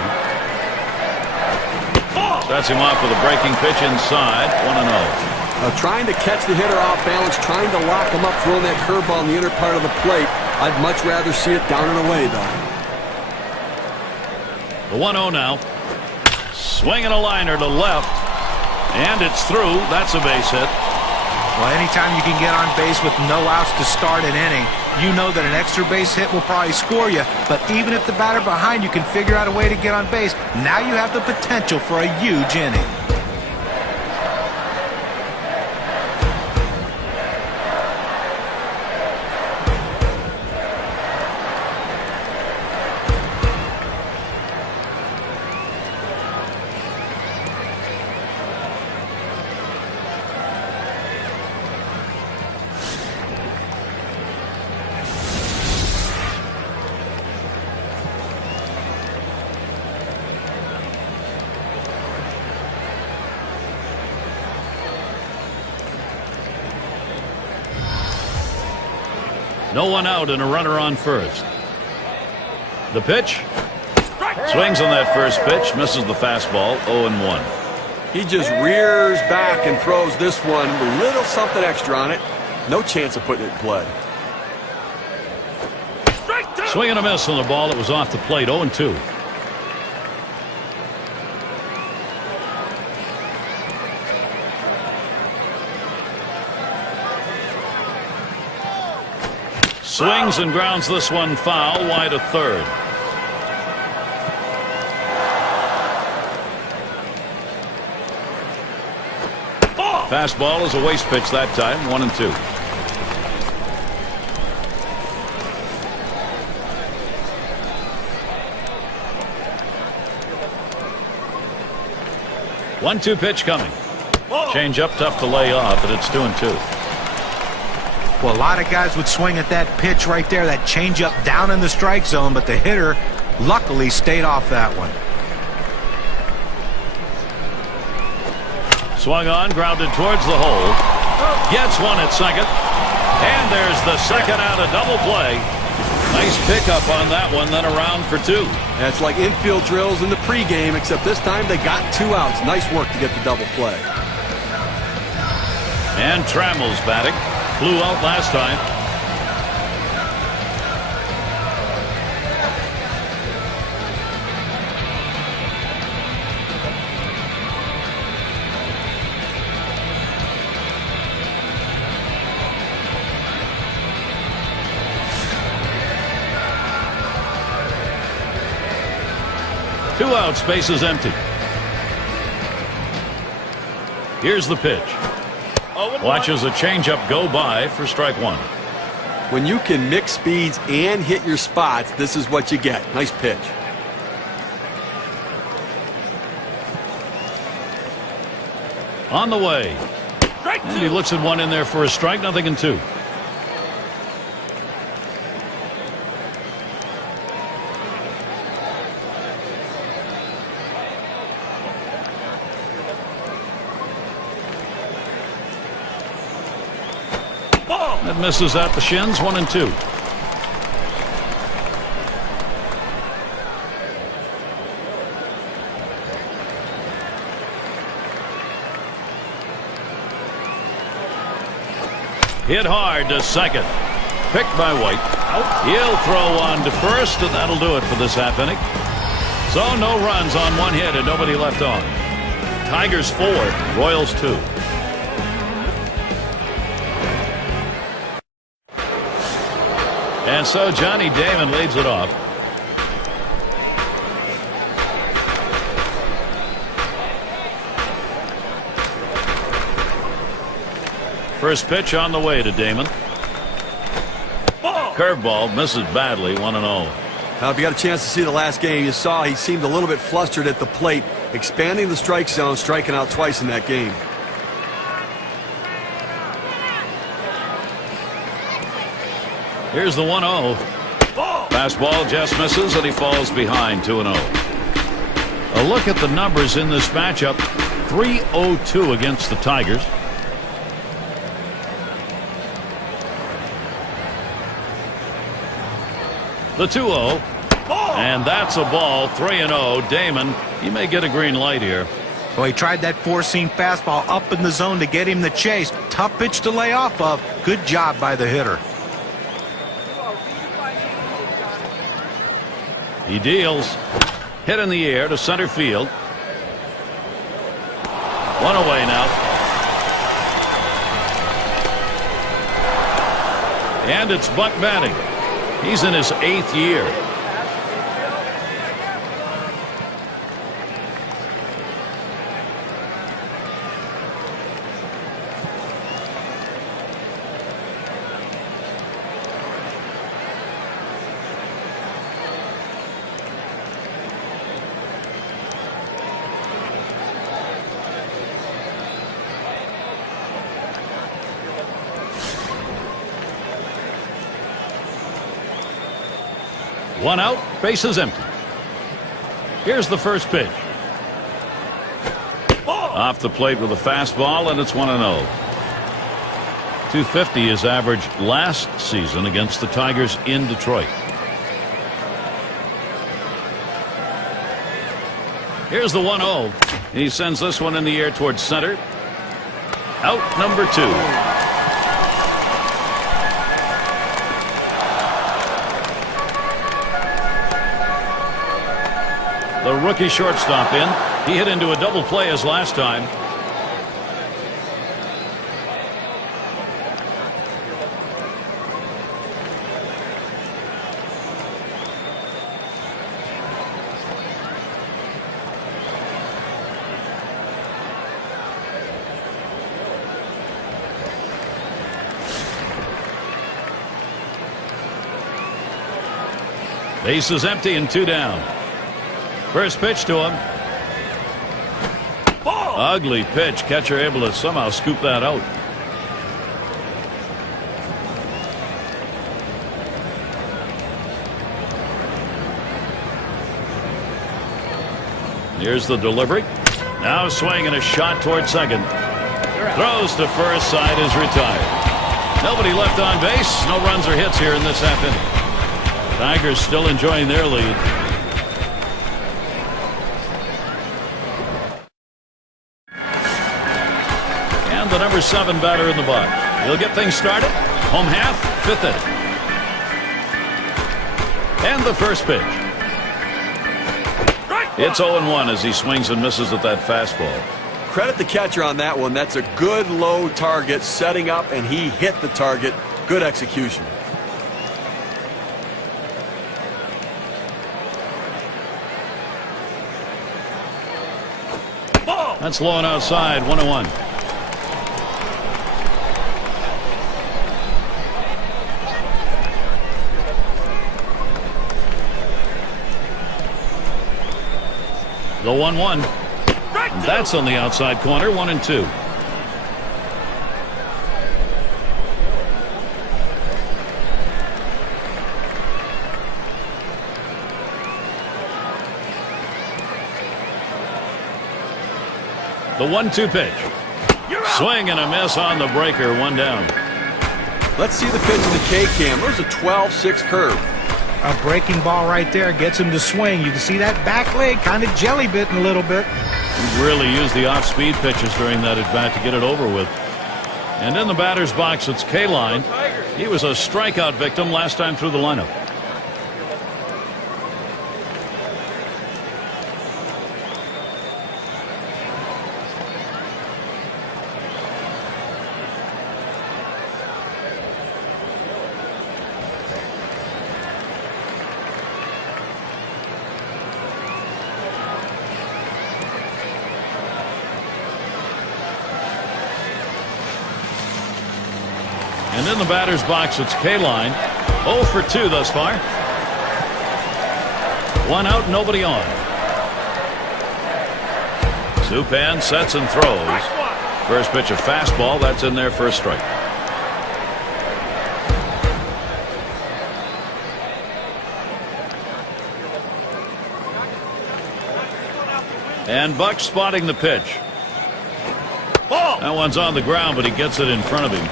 That's him off with a breaking pitch inside. 1-0. Trying to catch the hitter off balance, trying to lock him up, throwing that curveball in the inner part of the plate. I'd much rather see it down and away, though. The 1-0 now. Swinging a liner to left. And it's through. That's a base hit. Well, anytime you can get on base with no outs to start an inning, you know that an extra base hit will probably score you. But even if the batter behind you can figure out a way to get on base, now you have the potential for a huge inning. No one out and a runner on first. The pitch. Swings on that first pitch. Misses the fastball. 0-1. He just rears back and throws this one with a little something extra on it. No chance of putting it in play. Swing and a miss on the ball that was off the plate. 0-2. Swings and grounds this one foul, wide of third. Fastball is a waste pitch that time. 1-2. One-two pitch coming. Change up, tough to lay off, but it's 2-2. Well, a lot of guys would swing at that pitch right there, that changeup down in the strike zone, but the hitter luckily stayed off that one. Swung on, grounded towards the hole. Gets one at second. And there's the second out of double play. Nice pickup on that one, then around for two. That's like infield drills in the pregame, except this time they got 2 outs. Nice work to get the double play. And Trammell's batting. Flew out last time. Two outs, base is empty. Here's the pitch. Watches a changeup go by for strike one. When you can mix speeds and hit your spots, this is what you get. Nice pitch. On the way. And he looks at one in there for a strike, nothing in two. That misses at the shins. 1-2. Hit hard to second. Picked by White. He'll throw on to first, and that'll do it for this half inning. So no runs on one hit and nobody left on. Tigers 4, Royals 2. And so Johnny Damon leads it off. First pitch on the way to Damon. Curveball misses badly. 1-0. Now, if you got a chance to see the last game, you saw he seemed a little bit flustered at the plate, expanding the strike zone, striking out twice in that game. Here's the 1-0. Fastball just misses, and he falls behind. 2-0. A look at the numbers in this matchup. 3-0-2 against the Tigers. The 2-0. And that's a ball. 3-0. Damon, he may get a green light here. Well, he tried that four-seam fastball up in the zone to get him the chase. Tough pitch to lay off of. Good job by the hitter. He deals. Hit in the air to center field. One away now. And it's Buck batting. He's in his 8th year. One out, bases empty. Here's the first pitch. Off the plate with a fastball, and it's 1-0. .250 is average last season against the Tigers in Detroit. Here's the 1-0. He sends this one in the air towards center. Out number 2. The rookie shortstop in. He hit into a double play as last time. Base is empty and 2 down. First pitch to him. Ugly pitch. Catcher able to somehow scoop that out. Here's the delivery. Now swinging a shot toward second. Throws to first. Side is retired. Nobody left on base. No runs or hits here in this half inning. Tigers still enjoying their lead. And the number 7 batter in the box. He'll get things started. Home half, 5th inning. And the first pitch. It's 0-1 as he swings and misses at that fastball. Credit the catcher on that one. That's a good low target setting up, and he hit the target. Good execution. That's low and outside. 1-1. The 1-1. That's on the outside corner. 1-2. The 1-2 pitch. Swing and a miss on the breaker. 1 down. Let's see the pitch in the K-cam. There's a 12-6 curve. A breaking ball right there gets him to swing. You can see that back leg kind of jelly bitten a little bit. He really used the off-speed pitches during that at-bat to get it over with. And in the batter's box, it's K-line. He was a strikeout victim last time through the lineup. And in the batter's box, it's K-line. 0 for 2 thus far. 1 out, nobody on. Zupan sets and throws. First pitch, a fastball. That's in there for a strike. And Buck spotting the pitch. That one's on the ground, but he gets it in front of him.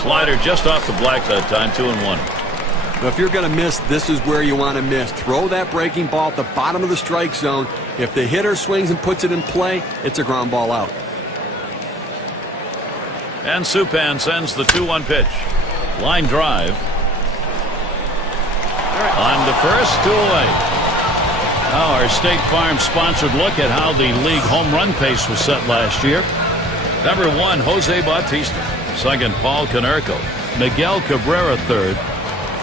Slider just off the black that time. 2-1. Now, if you're going to miss, this is where you want to miss. Throw that breaking ball at the bottom of the strike zone. If the hitter swings and puts it in play, it's a ground ball out. And Zupan sends the 2-1 pitch. Line drive. On to first, 2 away. Now our State Farm sponsored look at how the league home run pace was set last year. Number 1, Jose Bautista. Second, Paul Konerko. Miguel Cabrera third.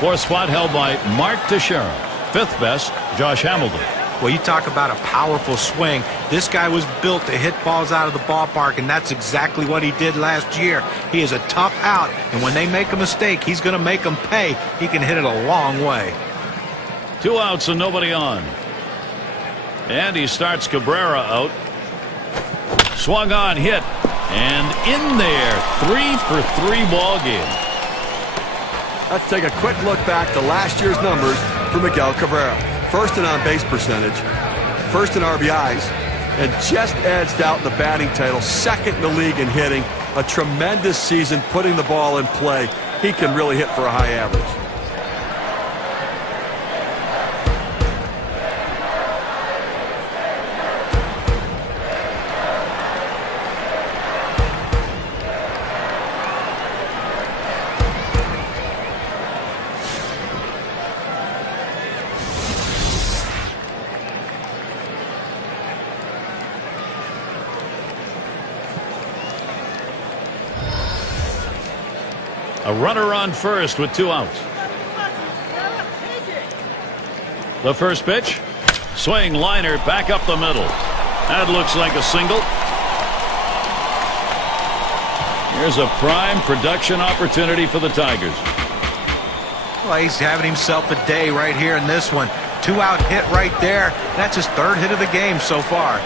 4th spot held by Mark Teixeira. 5th best, Josh Hamilton. Well, you talk about a powerful swing. This guy was built to hit balls out of the ballpark, and that's exactly what he did last year. He is a tough out, and when they make a mistake, he's going to make them pay. He can hit it a long way. 2 outs and nobody on. And he starts Cabrera out. Swung on, hit. And in there, 3 for 3 ball game. Let's take a quick look back to last year's numbers for Miguel Cabrera. First in on-base percentage, first in RBIs, and just edged out the batting title, second in the league in hitting. A tremendous season putting the ball in play. He can really hit for a high average. A runner on first with 2 outs. The first pitch. Swing liner back up the middle. That looks like a single. Here's a prime production opportunity for the Tigers. Well, he's having himself a day right here in this one. 2-out hit right there. That's his 3rd hit of the game so far.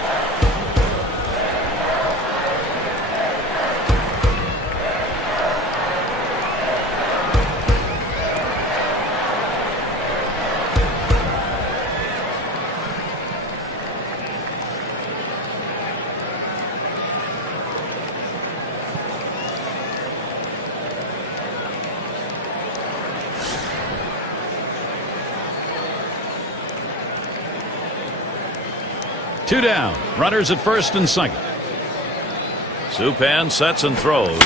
Two down. Runners at first and second. Supan sets and throws.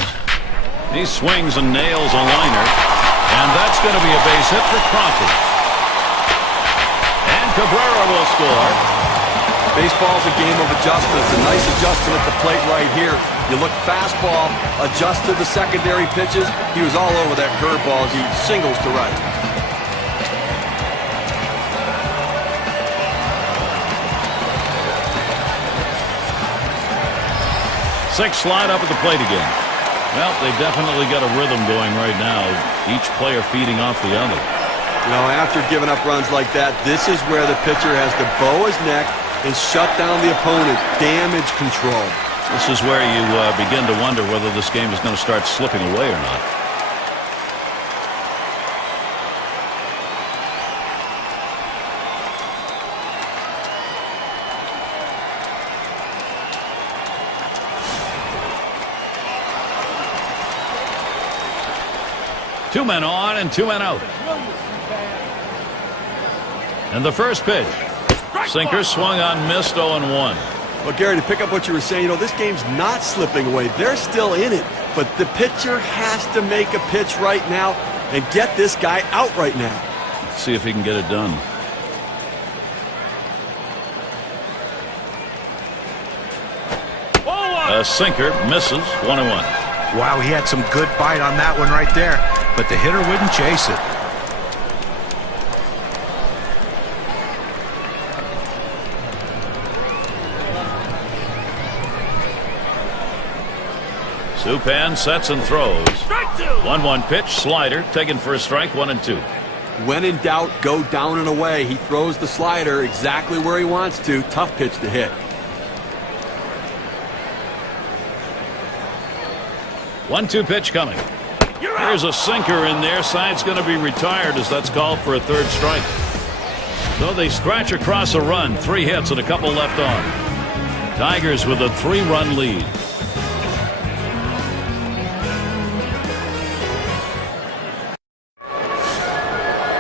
He swings and nails a liner. And that's going to be a base hit for Crawford. And Cabrera will score. Baseball's a game of adjustments. A nice adjustment at the plate right here. You look fastball, adjust to the secondary pitches. He was all over that curveball as he singles to right. Six slide up at the plate again. Well, they've definitely got a rhythm going right now. Each player feeding off the other. You know, after giving up runs like that, this is where the pitcher has to bow his neck and shut down the opponent. Damage control. This is where you begin to wonder whether this game is going to start slipping away or not. Two men on and 2 men out. And the first pitch. Sinker swung on, missed, 0-1. Well, Gary, to pick up what you were saying, you know, this game's not slipping away. They're still in it. But the pitcher has to make a pitch right now and get this guy out right now. Let's see if he can get it done. A sinker misses, 1-1. Wow, he had some good bite on that one right there, but the hitter wouldn't chase it. Supan sets and throws. 1-1 pitch, slider, taken for a strike, 1-2. When in doubt, go down and away. He throws the slider exactly where he wants to. Tough pitch to hit. 1-2 pitch coming. Here's a sinker in there. Side's going to be retired as that's called for a 3rd strike. So they scratch across a run. 3 hits and a couple left on. Tigers with a 3-run lead.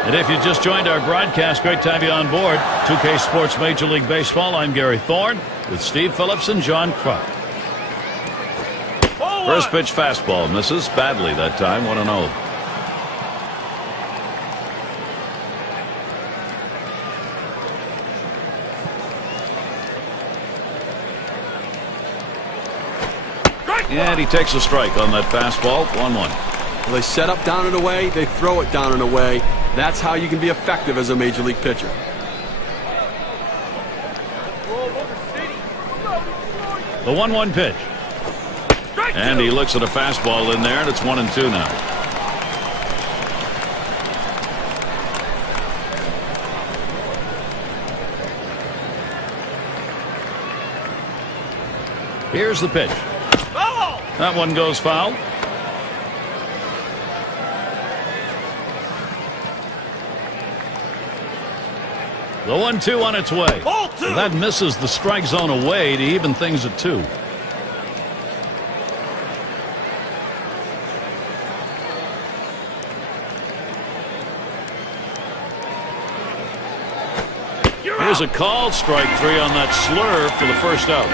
And if you just joined our broadcast, great to have you on board. 2K Sports Major League Baseball. I'm Gary Thorne with Steve Phillips and John Kruk. First pitch fastball misses badly that time, 1-0. And he takes a strike on that fastball, 1-1. Well, they set up down and away, they throw it down and away. That's how you can be effective as a major league pitcher. The 1-1 pitch. And he looks at a fastball in there, and it's 1-2 now. Here's the pitch. That one goes foul. The 1-2 on its way. That misses the strike zone away to even things at 2. Here's a called strike 3 on that slur for the first out.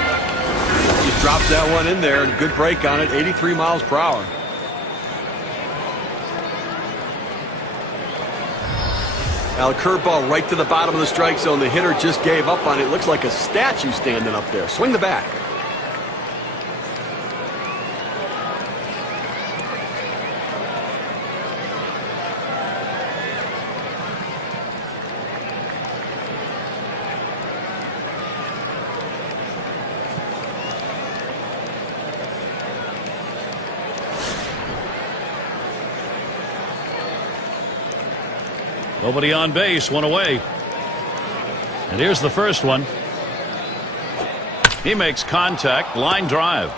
He drops that one in there, and good break on it, 83 miles per hour. Now a curveball right to the bottom of the strike zone. The hitter just gave up on it. Looks like a statue standing up there. Swing the bat. Nobody on base, one away. And here's the first one. He makes contact, line drive.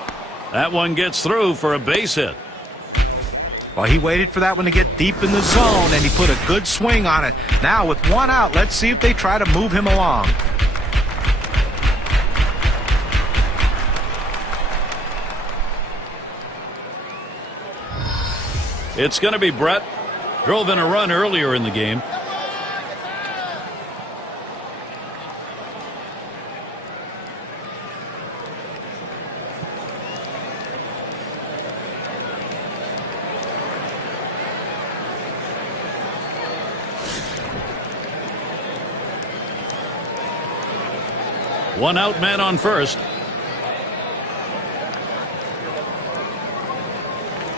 That one gets through for a base hit. Well, he waited for that one to get deep in the zone, and he put a good swing on it. Now, with one out, let's see if they try to move him along. It's going to be Brett. Drove in a run earlier in the game. One out, man on first.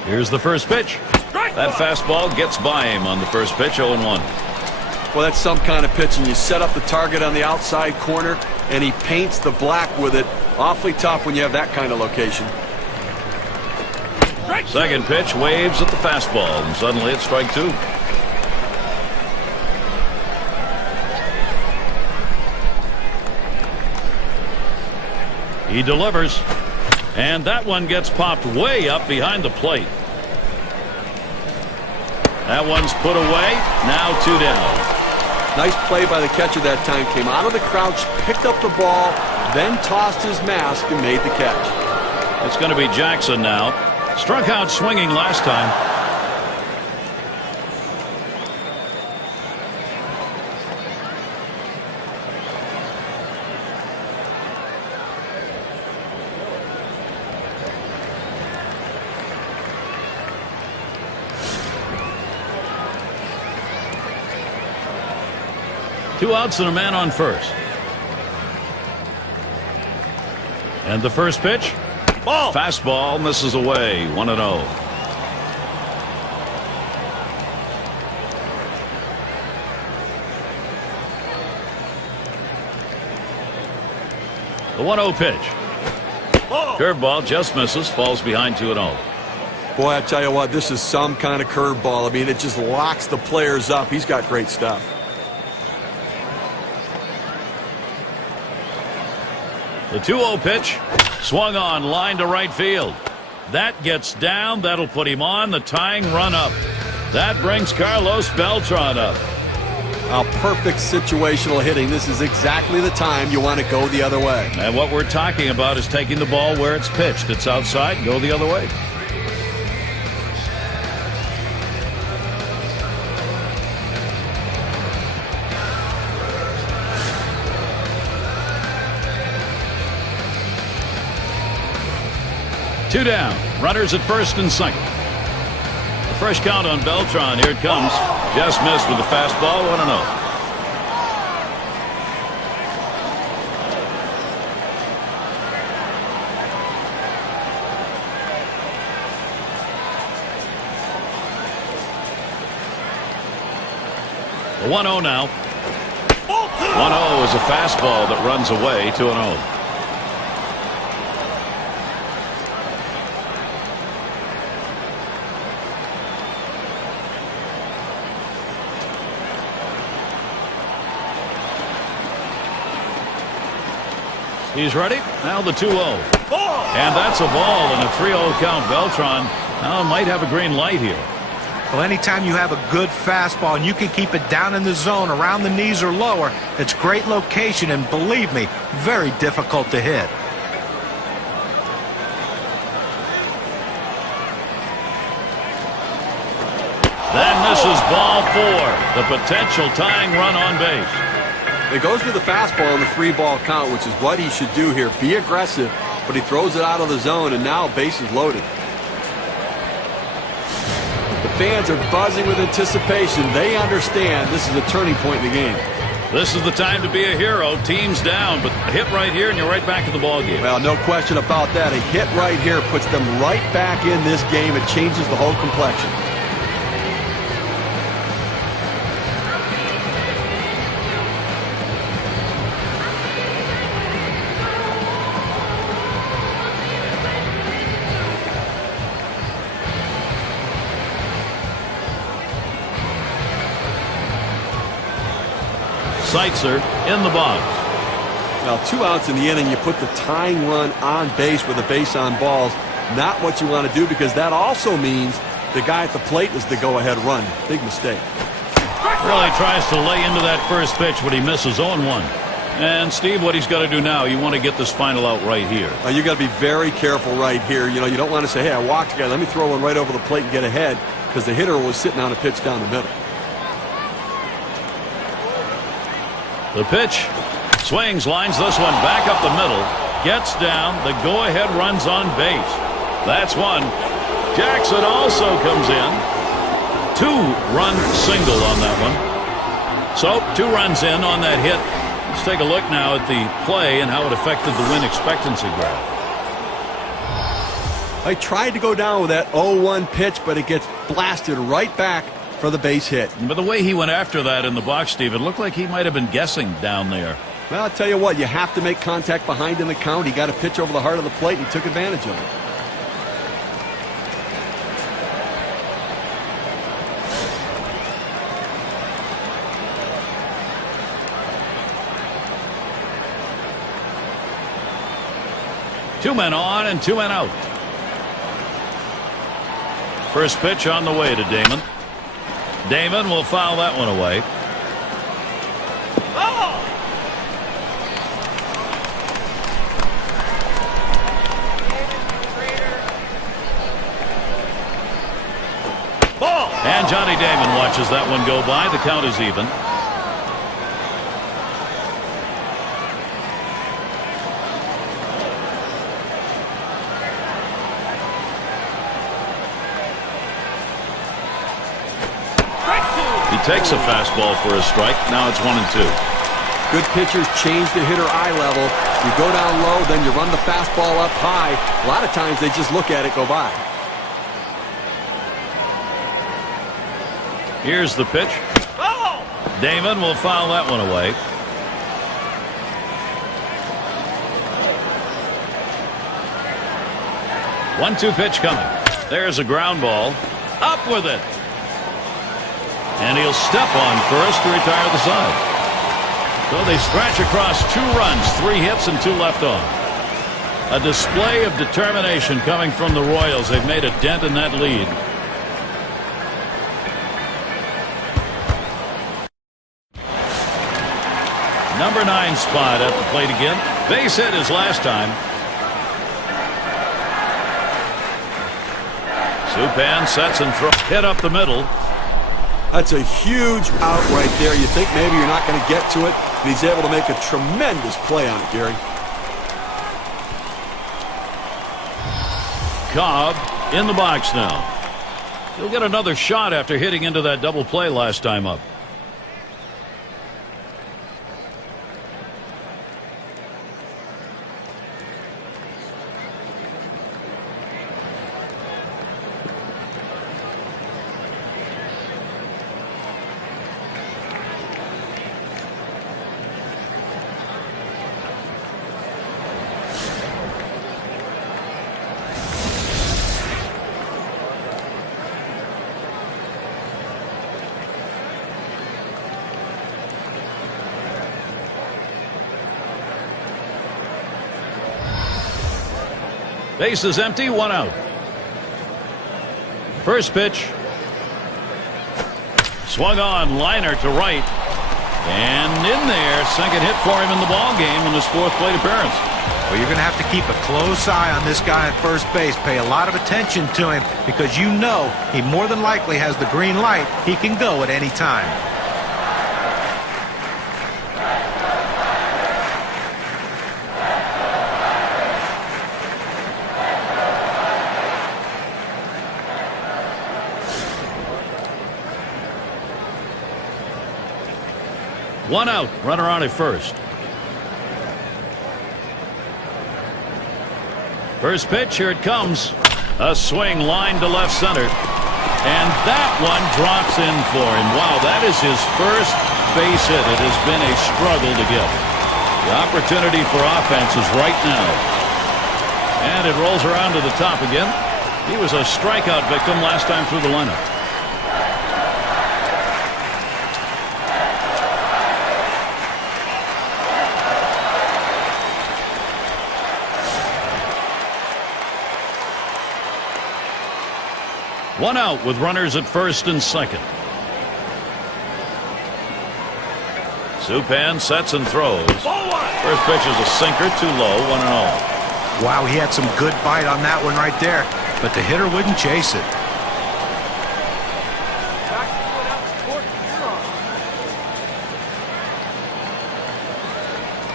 Here's the first pitch. That fastball gets by him on the first pitch, 0-1. Well, that's some kind of pitching. You set up the target on the outside corner, and he paints the black with it. Awfully tough when you have that kind of location. Second pitch, waves at the fastball, and suddenly it's strike 2. He delivers, and that one gets popped way up behind the plate. That one's put away. Now 2 down. Nice play by the catcher that time. Came out of the crouch, picked up the ball, then tossed his mask and made the catch. It's going to be Jackson now. Struck out swinging last time. Two outs and a man on first. And the first pitch. Ball. Fastball misses away. 1-0. The 1-0 pitch. Curveball just misses. Falls behind 2-0. Boy, I tell you what, this is some kind of curveball. I mean, it just locks the players up. He's got great stuff. The 2-0 pitch swung on, line to right field. That gets down. That'll put him on the tying run up. That brings Carlos Beltran up. A perfect situational hitting. This is exactly the time you want to go the other way. And what we're talking about is taking the ball where it's pitched. It's outside, go the other way. Two down. Runners at first and second. The first count on Beltran. Here it comes. Just missed with the fastball. 1-0. The 1-0 now. 1-0 is a fastball that runs away. 2-0. He's ready. Now the 2-0. And that's a ball and a 3-0 count. Beltran now might have a green light here. Well, anytime you have a good fastball and you can keep it down in the zone around the knees or lower, it's great location and, believe me, very difficult to hit. That misses ball 4. The potential tying run on base. It goes to the fastball on the 3-ball count, which is what he should do here. Be aggressive, but he throws it out of the zone, and now base is loaded. The fans are buzzing with anticipation. They understand this is a turning point in the game. This is the time to be a hero. Team's down, but a hit right here, and you're right back in the ballgame. Well, no question about that. A hit right here puts them right back in this game. It changes the whole complexion. Seitzer in the box. Now, 2 outs in the inning, you put the tying run on base with a base on balls. Not what you want to do, because that also means the guy at the plate is the go-ahead run. Big mistake. Really tries to lay into that first pitch, but he misses 0-1. And Steve, what he's got to do now, you want to get this final out right here. You got to be very careful right here. You know, you don't want to say, hey, I walked a guy, let me throw one right over the plate and get ahead, because the hitter was sitting on a pitch down the middle. The pitch. Swings, lines this one back up the middle. Gets down. The go-ahead runs on base. That's one. Jackson also comes in. 2-run single on that one. So 2 runs in on that hit. Let's take a look now at the play and how it affected the win expectancy graph. I tried to go down with that 0-1 pitch, but it gets blasted right back for the base hit. But the way he went after that in the box, Steve, it looked like he might have been guessing down there. Well, I'll tell you what, you have to make contact behind in the count. He got a pitch over the heart of the plate, and he took advantage of it. Two men on and 2 men out. First pitch on the way to Damon. Damon will foul that one away. Ball. And Johnny Damon watches that one go by. The count is even. Takes a fastball for a strike. Now it's 1-2. Good pitchers change the hitter eye level. You go down low, then you run the fastball up high. A lot of times they just look at it go by. Here's the pitch. Oh! Damon will foul that one away. One-two pitch coming. There's a ground ball. Up with it. And he'll step on first to retire the side. So they scratch across 2 runs, 3 hits, and 2 left on. A display of determination coming from the Royals. They've made a dent in that lead. Number 9 spot at the plate again. Base hit his last time. Supan sets and throws. Hit up the middle. That's a huge out right there. You think maybe you're not going to get to it, but he's able to make a tremendous play on it, Gary. Cobb in the box now. He'll get another shot after hitting into that double play last time up. Base is empty, 1 out. First pitch. Swung on, liner to right. And in there, second hit for him in the ball game in his fourth plate appearance. Well, you're going to have to keep a close eye on this guy at first base. Pay a lot of attention to him because you know he more than likely has the green light. He can go at any time. One out, runner on at first. First pitch, here it comes. A swing line to left center. And that one drops in for him. Wow, that is his first base hit. It has been a struggle to get. The opportunity for offense is right now. And it rolls around to the top again. He was a strikeout victim last time through the lineup. One out with runners at first and second. Supan sets and throws. First pitch is a sinker, too low, 1-0. Wow, he had some good bite on that one right there, but the hitter wouldn't chase it.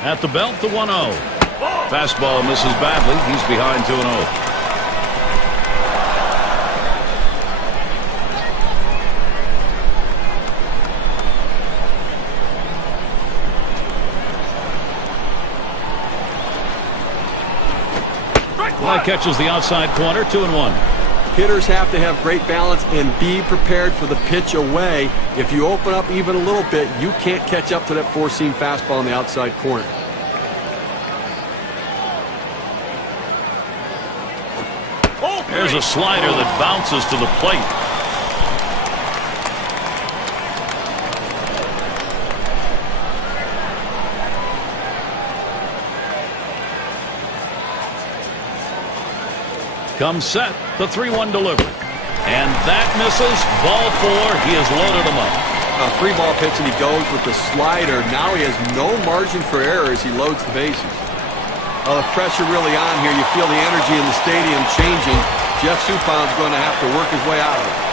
At the belt, the 1-0. Fastball misses badly. He's behind 2-0. Fly catches the outside corner, 2-1. Hitters have to have great balance and be prepared for the pitch away. If you open up even a little bit, you can't catch up to that four-seam fastball on the outside corner. There's a slider that bounces to the plate. Comes set, the 3-1 delivery. And that misses. Ball 4. He has loaded him up. A 3-ball pitch and he goes with the slider. Now he has no margin for error as he loads the bases. Well, the pressure really on here. You feel the energy in the stadium changing. Jeff Supan's going to have to work his way out of it.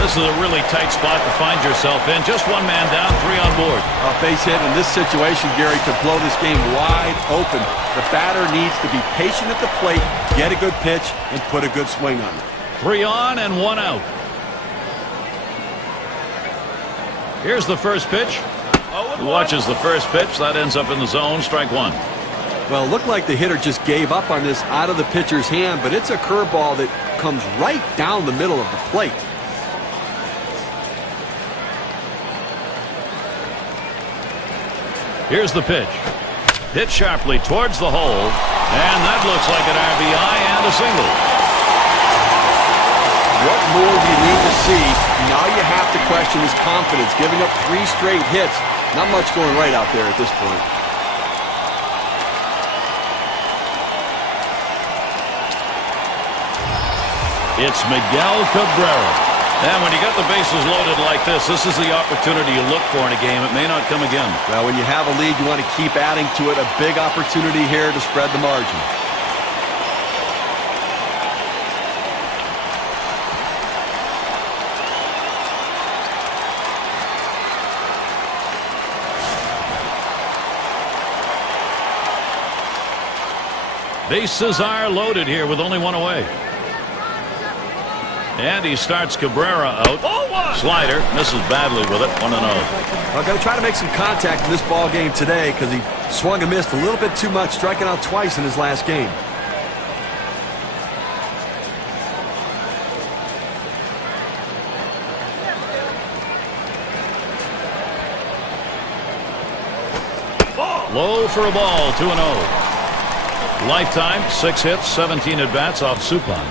This is a really tight spot to find yourself in. Just one man down, 3 on board. A base hit in this situation, Gary, could blow this game wide open. The batter needs to be patient at the plate, get a good pitch, and put a good swing on it. 3 on and 1 out. Here's the first pitch. He watches the first pitch. That ends up in the zone. Strike 1. Well, it looked like the hitter just gave up on this out of the pitcher's hand, but it's a curveball that comes right down the middle of the plate. Here's the pitch. Hit sharply towards the hole, and that looks like an RBI and a single. What more do you need to see? Now you have to question his confidence. Giving up 3 straight hits. Not much going right out there at this point. It's Miguel Cabrera. And when you got the bases loaded like this is the opportunity you look for in a game. It may not come again. Well, when you have a lead, you want to keep adding to it. A big opportunity here to spread the margin. Bases are loaded here with only 1 away. And he starts Cabrera out. Slider misses badly with it. 1-0. I'm going to try to make some contact in this ball game today because he swung and missed a little bit too much, striking out twice in his last game. Low for a ball. 2-0. Lifetime 6 hits, 17 at bats off Supan.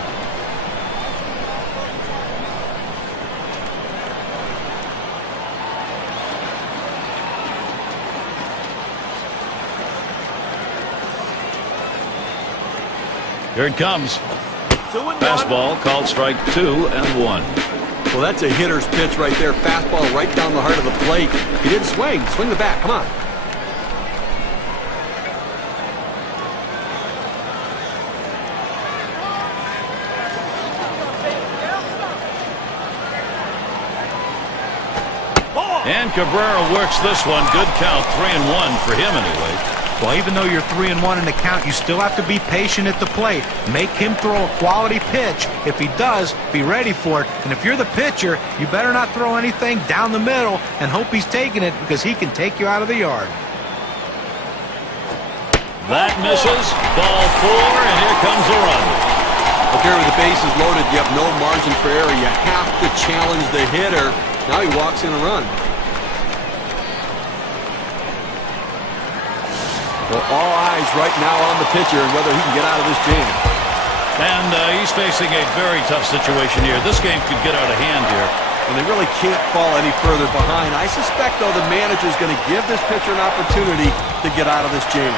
Here it comes. Fastball called strike 2 and 1. Well, that's a hitter's pitch right there. Fastball right down the heart of the plate. He didn't swing. Swing the bat. Come on. And Cabrera works this one. Good count. 3-1 for him anyway. Well, even though you're 3-1 in the count, you still have to be patient at the plate. Make him throw a quality pitch. If he does, be ready for it. And if you're the pitcher, you better not throw anything down the middle and hope he's taking it, because he can take you out of the yard. That misses. Ball 4, and here comes a run. Okay, with the bases loaded, you have no margin for error. You have to challenge the hitter. Now he walks in a run. Well, all eyes right now on the pitcher and whether he can get out of this jam. And he's facing a very tough situation here. This game could get out of hand here. And they really can't fall any further behind. I suspect, though, the manager's going to give this pitcher an opportunity to get out of this jam.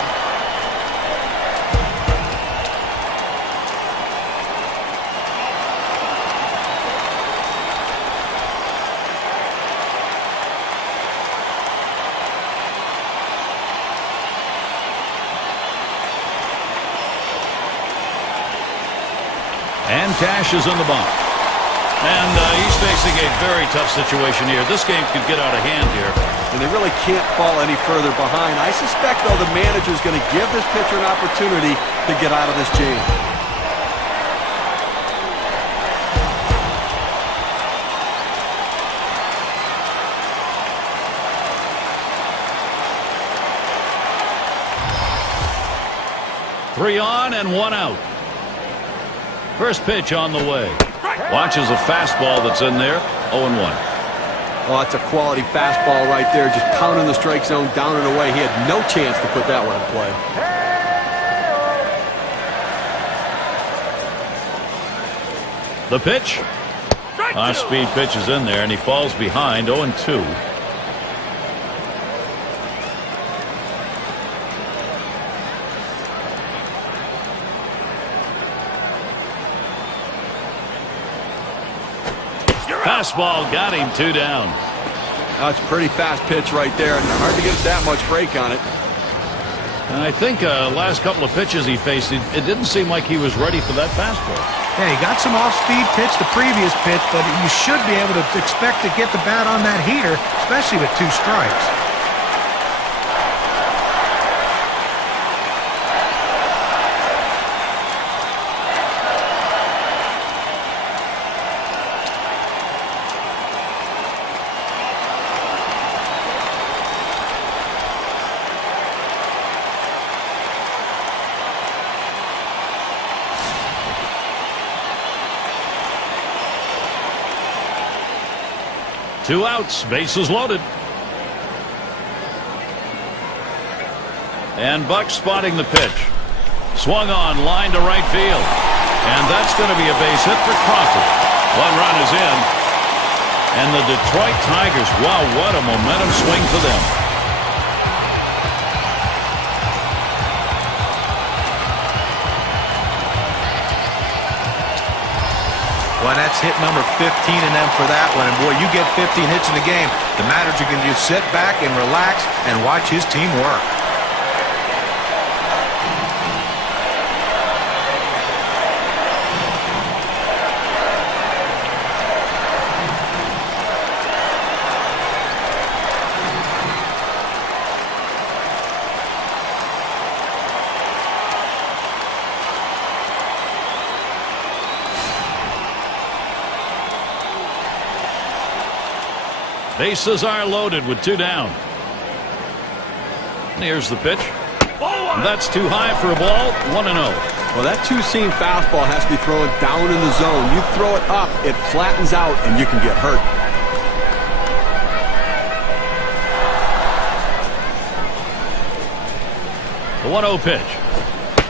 And Cash is in the box. And he's facing a very tough situation here. This game could get out of hand here. And they really can't fall any further behind. I suspect, though, the manager's going to give this pitcher an opportunity to get out of this jam. Three on and one out. First pitch on the way. Watches a fastball that's in there. 0-1. Oh, it's a quality fastball right there. Just pounding the strike zone down and away. He had no chance to put that one in play. The pitch. Off-speed pitch is in there, and he falls behind. 0-2. Fastball got him. 2 down. That's a pretty fast pitch right there. Hard to get that much break on it. And I think last couple of pitches he faced, it didn't seem like he was ready for that fastball. Yeah, he got some off-speed pitch the previous pitch, but you should be able to expect to get the bat on that heater, especially with 2 strikes. Two outs, bases loaded. And Buck spotting the pitch. Swung on, line to right field. And that's going to be a base hit for Crawford. 1 run is in. And the Detroit Tigers, wow, what a momentum swing for them. Well, that's hit number 15 in them for that one. And boy, you get 15 hits in the game, the manager can just sit back and relax and watch his team work. Bases are loaded with 2 down. And here's the pitch. And that's too high for a ball. 1-0. Well, that 2-seam fastball has to be thrown down in the zone. You throw it up, it flattens out, and you can get hurt. The 1-0 pitch.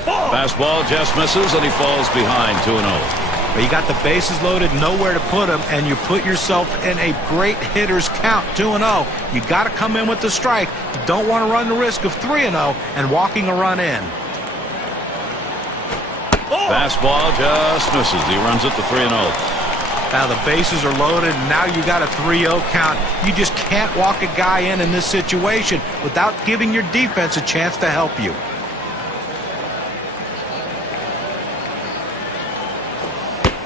Fastball just misses, and he falls behind. 2-0. But you got the bases loaded, nowhere to put them, and you put yourself in a great hitter's count, 2-0. You got to come in with the strike. You don't want to run the risk of 3-0 and walking a run in. Fastball just misses. He runs it to 3-0. Now the bases are loaded, and now you got a 3-0 count. You just can't walk a guy in this situation without giving your defense a chance to help you.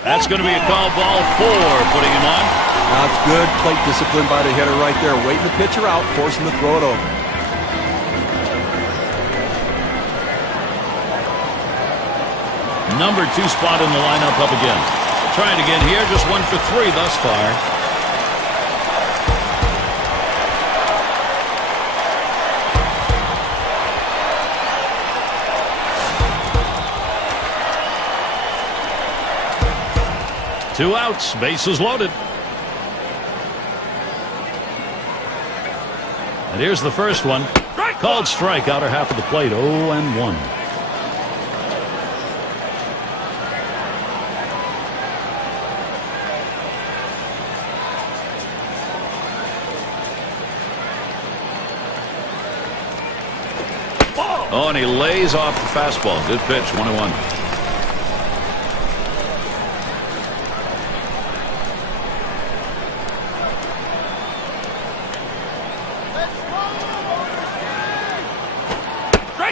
That's going to be a call ball 4, putting him on. That's good plate discipline by the hitter right there. Waiting the pitcher out, forcing to throw it over. Number 2 spot in the lineup up again. Trying again here, just 1 for 3 thus far. Two outs, bases loaded. And here's the first one. Called strike, outer half of the plate, 0-1. Oh, and he lays off the fastball. Good pitch, 1-1.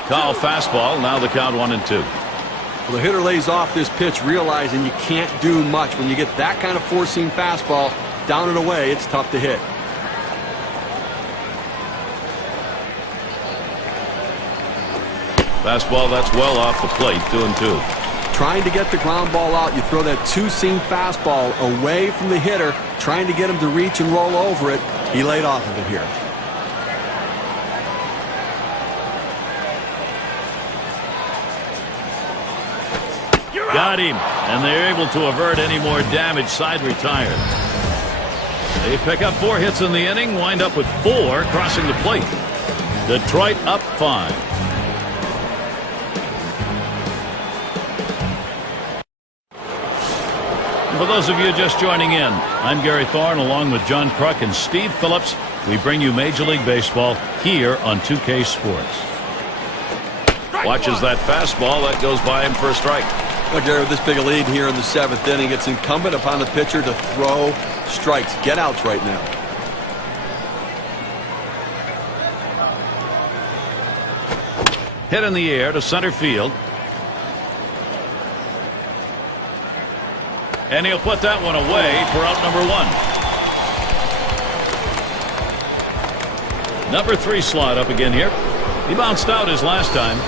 Call fastball. Now the count 1-2. Well, the hitter lays off this pitch, realizing you can't do much. When you get that kind of four-seam fastball down and away, it's tough to hit. Fastball, that's well off the plate, 2-2. Trying to get the ground ball out, you throw that two-seam fastball away from the hitter, trying to get him to reach and roll over it. He laid off of it here. Got him, and they're able to avert any more damage. Side retired. They pick up 4 hits in the inning, wind up with 4 crossing the plate. Detroit up 5. For those of you just joining in, I'm Gary Thorne along with John Kruk and Steve Phillips. We bring you Major League Baseball here on 2K Sports. Watches that fastball. That goes by him for a strike. Well, Gary, with this big a lead here in the 7th inning, it's incumbent upon the pitcher to throw strikes. Get outs right now. Hit in the air to center field. And he'll put that one away for out number 1. Number 3 slot up again here. He bounced out his last time.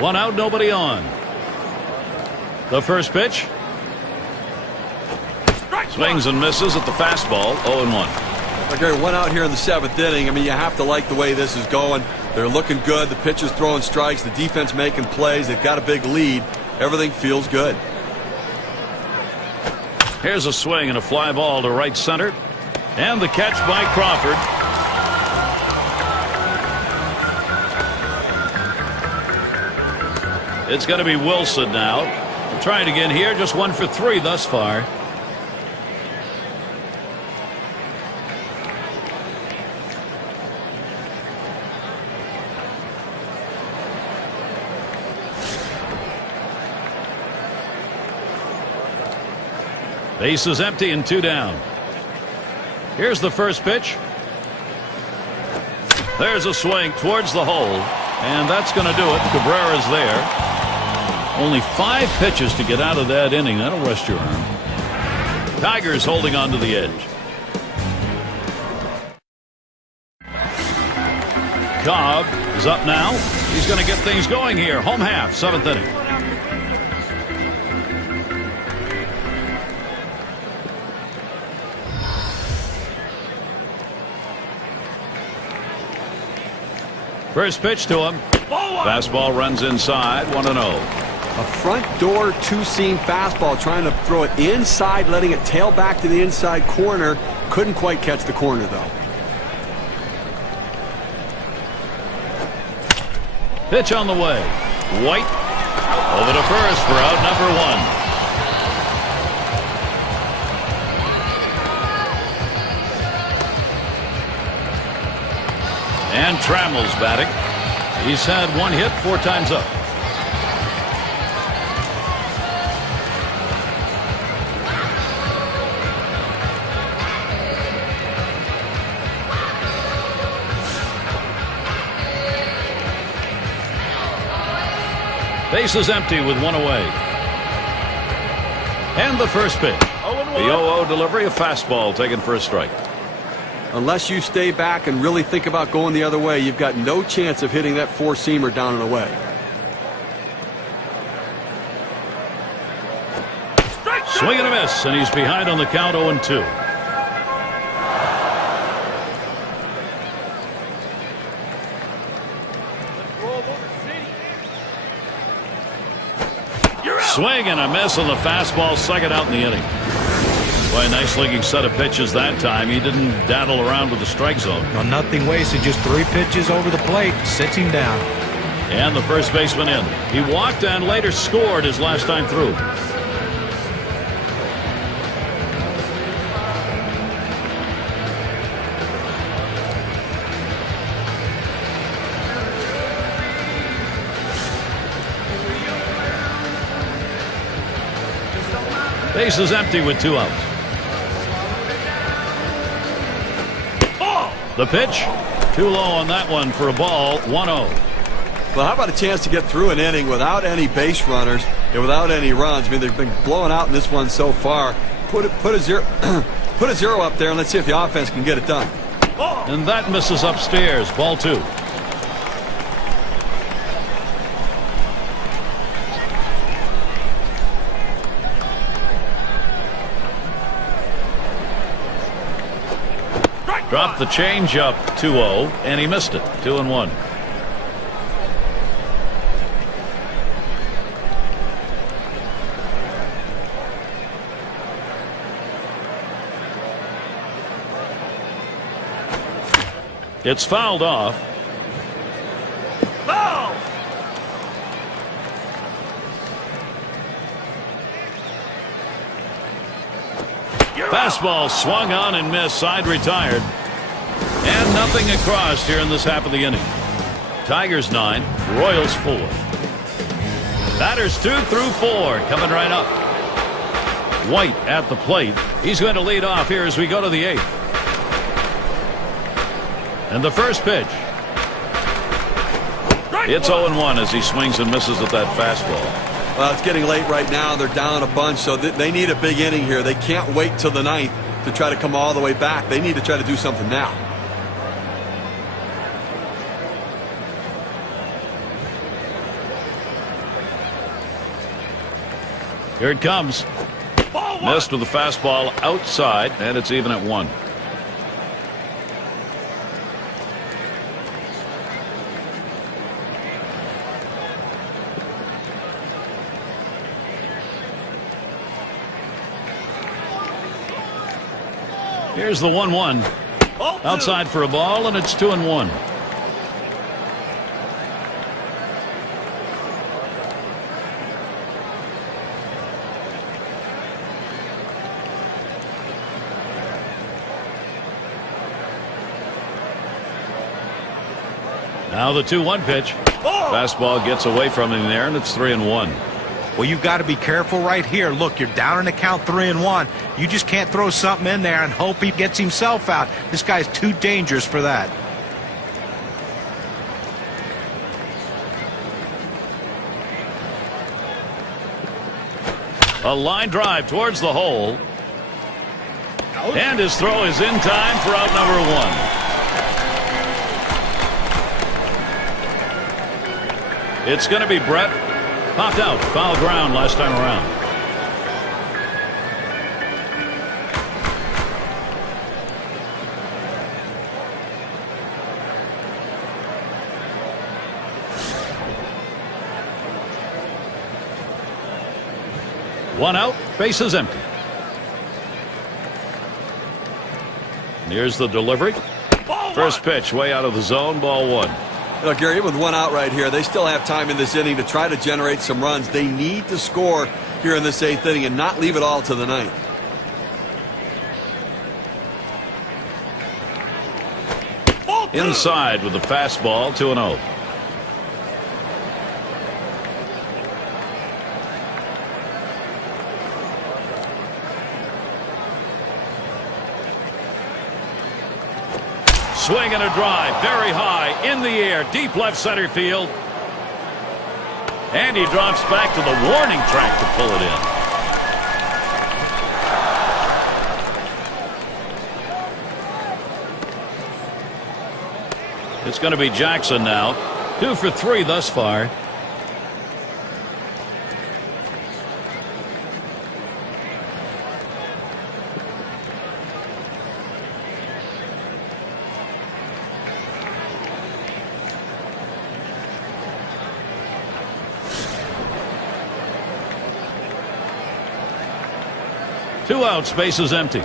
One out, nobody on. The first pitch. Swings and misses at the fastball, 0-1. Well, Gary, 1 out here in the 7th inning. I mean, you have to like the way this is going. They're looking good. The pitcher's throwing strikes. The defense making plays. They've got a big lead. Everything feels good. Here's a swing and a fly ball to right center. And the catch by Crawford. It's going to be Wilson now. Trying again here, just 1 for 3 thus far. Base is empty and 2 down. Here's the first pitch. There's a swing towards the hole, and that's going to do it. Cabrera's there. Only 5 pitches to get out of that inning. That'll rest your arm. Tigers holding on to the edge. Cobb is up now. He's going to get things going here. Home half, 7th inning. First pitch to him. Fastball runs inside, 1-0. A front door two-seam fastball, trying to throw it inside, letting it tail back to the inside corner. Couldn't quite catch the corner, though. Pitch on the way. White over to first for out number 1. And Trammell's batting. He's had 1 hit, 4 times up. Base is empty with 1 away. And the first pitch. The 0-0 delivery, a fastball taken for a strike. Unless you stay back and really think about going the other way, you've got no chance of hitting that 4-seamer down and away. Swing and a miss, and he's behind on the count 0-2. Swing and a miss on the fastball, second out in the inning. Boy, a nice looking set of pitches that time. He didn't daddle around with the strike zone. No, nothing wasted, just 3 pitches over the plate, sits him down. And the first baseman in. He walked and later scored his last time through. Base is empty with 2 outs. The pitch, too low on that one for a ball, 1-0. Well, how about a chance to get through an inning without any base runners and without any runs? I mean, they've been blowing out in this one so far. Put a zero, put a 0 up there, and let's see if the offense can get it done. And that misses upstairs, ball 2. Dropped the changeup 2-0, and he missed it. 2-1. It's fouled off. Foul! Fastball swung on and missed. Side retired. And nothing across here in this half of the inning. Tigers 9, Royals 4. Batters 2 through 4 coming right up. White at the plate. He's going to lead off here as we go to the 8th. And the first pitch. It's 0-1 as he swings and misses at that fastball. Well, it's getting late right now. They're down a bunch, so they need a big inning here. They can't wait till the 9th to try to come all the way back. They need to try to do something now. Here it comes. Missed with the fastball outside, and it's even at 1. Here's the 1-1. Outside for a ball, and it's 2-1. Now the 2-1 pitch. Fastball gets away from him there, and it's 3-1. Well, you've got to be careful right here. Look, you're down in the count 3-1. You just can't throw something in there and hope he gets himself out. This guy's too dangerous for that. A line drive towards the hole. And his throw is in time for out number 1. It's going to be Brett. Popped out. Foul ground last time around. One out. Base is empty. Here's the delivery. First pitch way out of the zone. Ball 1. Look, Gary, with one out right here, they still have time in this inning to try to generate some runs. They need to score here in this 8th inning and not leave it all to the 9th. Inside with the fastball, 2-0. Swing and a drive, very high, in the air, deep left center field. And he drops back to the warning track to pull it in. It's going to be Jackson now. 2 for 3 thus far. Two outs, base is empty.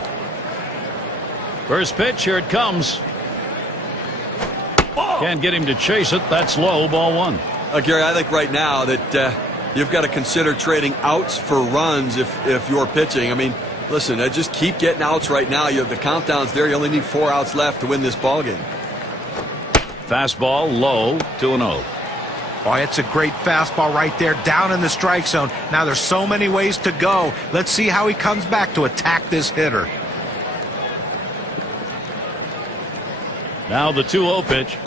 First pitch, here it comes. Can't get him to chase it. That's low, ball 1. Gary, I think right now that you've got to consider trading outs for runs if you're pitching. I mean, listen, just keep getting outs right now. The countdown's there. You only need 4 outs left to win this ball game. Fastball low, 2-0. Oh, it's a great fastball right there, down in the strike zone. Now there's so many ways to go. Let's see how he comes back to attack this hitter. Now the 2-0 pitch.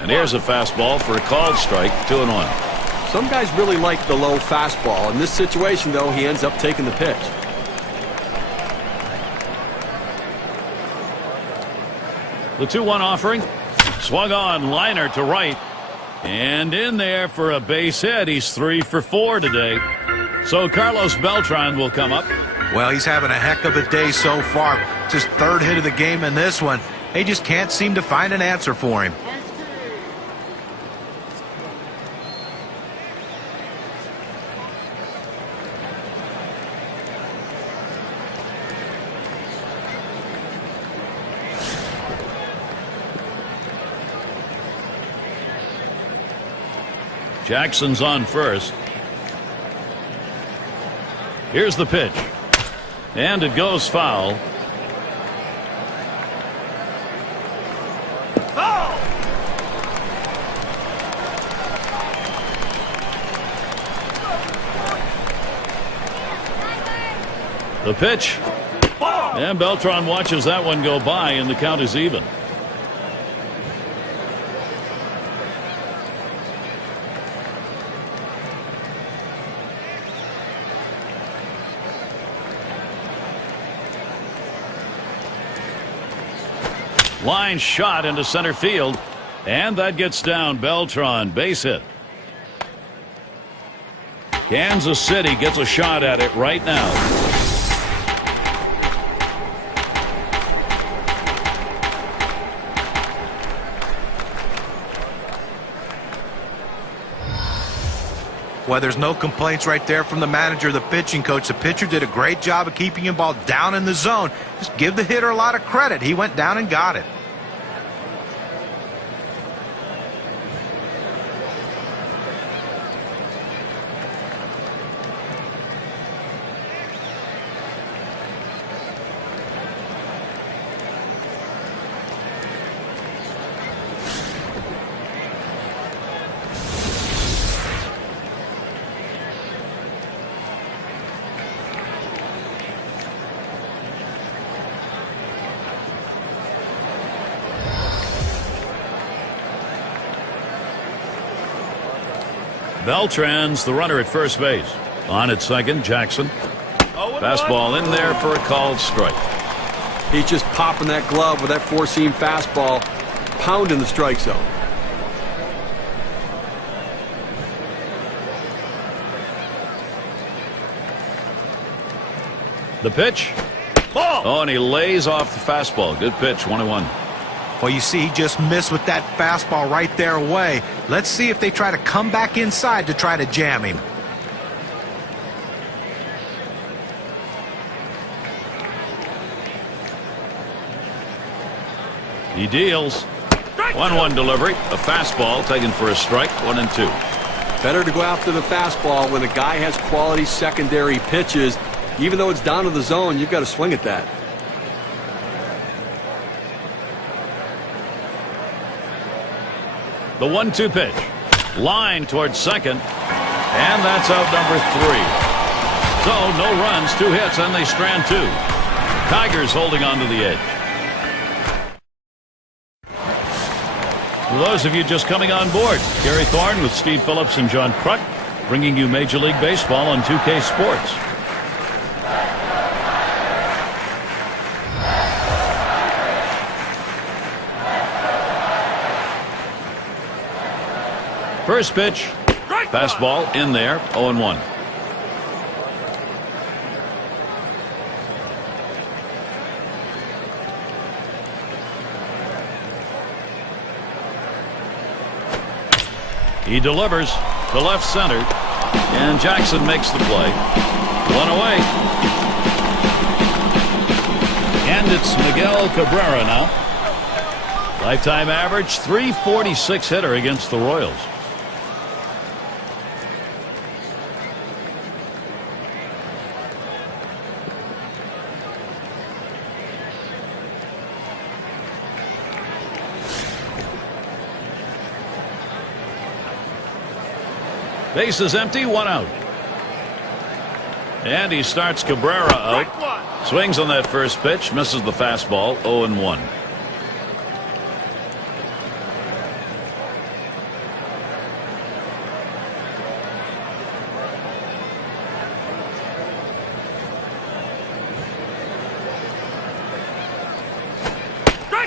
And here's a fastball for a called strike, 2-1. Some guys really like the low fastball. In this situation, though, he ends up taking the pitch. The 2-1 offering. Swung on, liner to right. And in there for a base hit. He's 3 for 4 today. So Carlos Beltran will come up. Well, he's having a heck of a day so far. It's his 3rd hit of the game in this one. They just can't seem to find an answer for him. Jackson's on first. Here's the pitch. And it goes foul. The pitch. And Beltran watches that one go by, and the count is even. Line shot into center field, and that gets down. Beltran, base hit. Kansas City gets a shot at it right now. Well, there's no complaints right there from the manager, the pitching coach. The pitcher did a great job of keeping him ball down in the zone. Just give the hitter a lot of credit. He went down and got it. Beltran's the runner at first base. On at second, Jackson. Fastball in there for a called strike. He's just popping that glove with that 4-seam fastball, pounding the strike zone. The pitch. Oh, and he lays off the fastball. Good pitch, 1-1. Well, you see, he just missed with that fastball right there away. Let's see if they try to come back inside to try to jam him. He deals. 1-1 delivery. A fastball taken for a strike. 1-2. Better to go after the fastball when a guy has quality secondary pitches. Even though it's down to the zone, you've got to swing at that. The 1-2 pitch. Line towards second. And that's out number 3. So no runs, 2 hits, and they strand 2. Tigers holding on to the edge. For those of you just coming on board, Gary Thorne with Steve Phillips and John Kruk bringing you Major League Baseball on 2K Sports. First pitch, fastball in there, 0-1. He delivers to left center, and Jackson makes the play. 1 away. And it's Miguel Cabrera now. Lifetime average, .346 hitter against the Royals. Base is empty, 1 out. And he starts Cabrera out. Swings on that first pitch, misses the fastball, 0-1.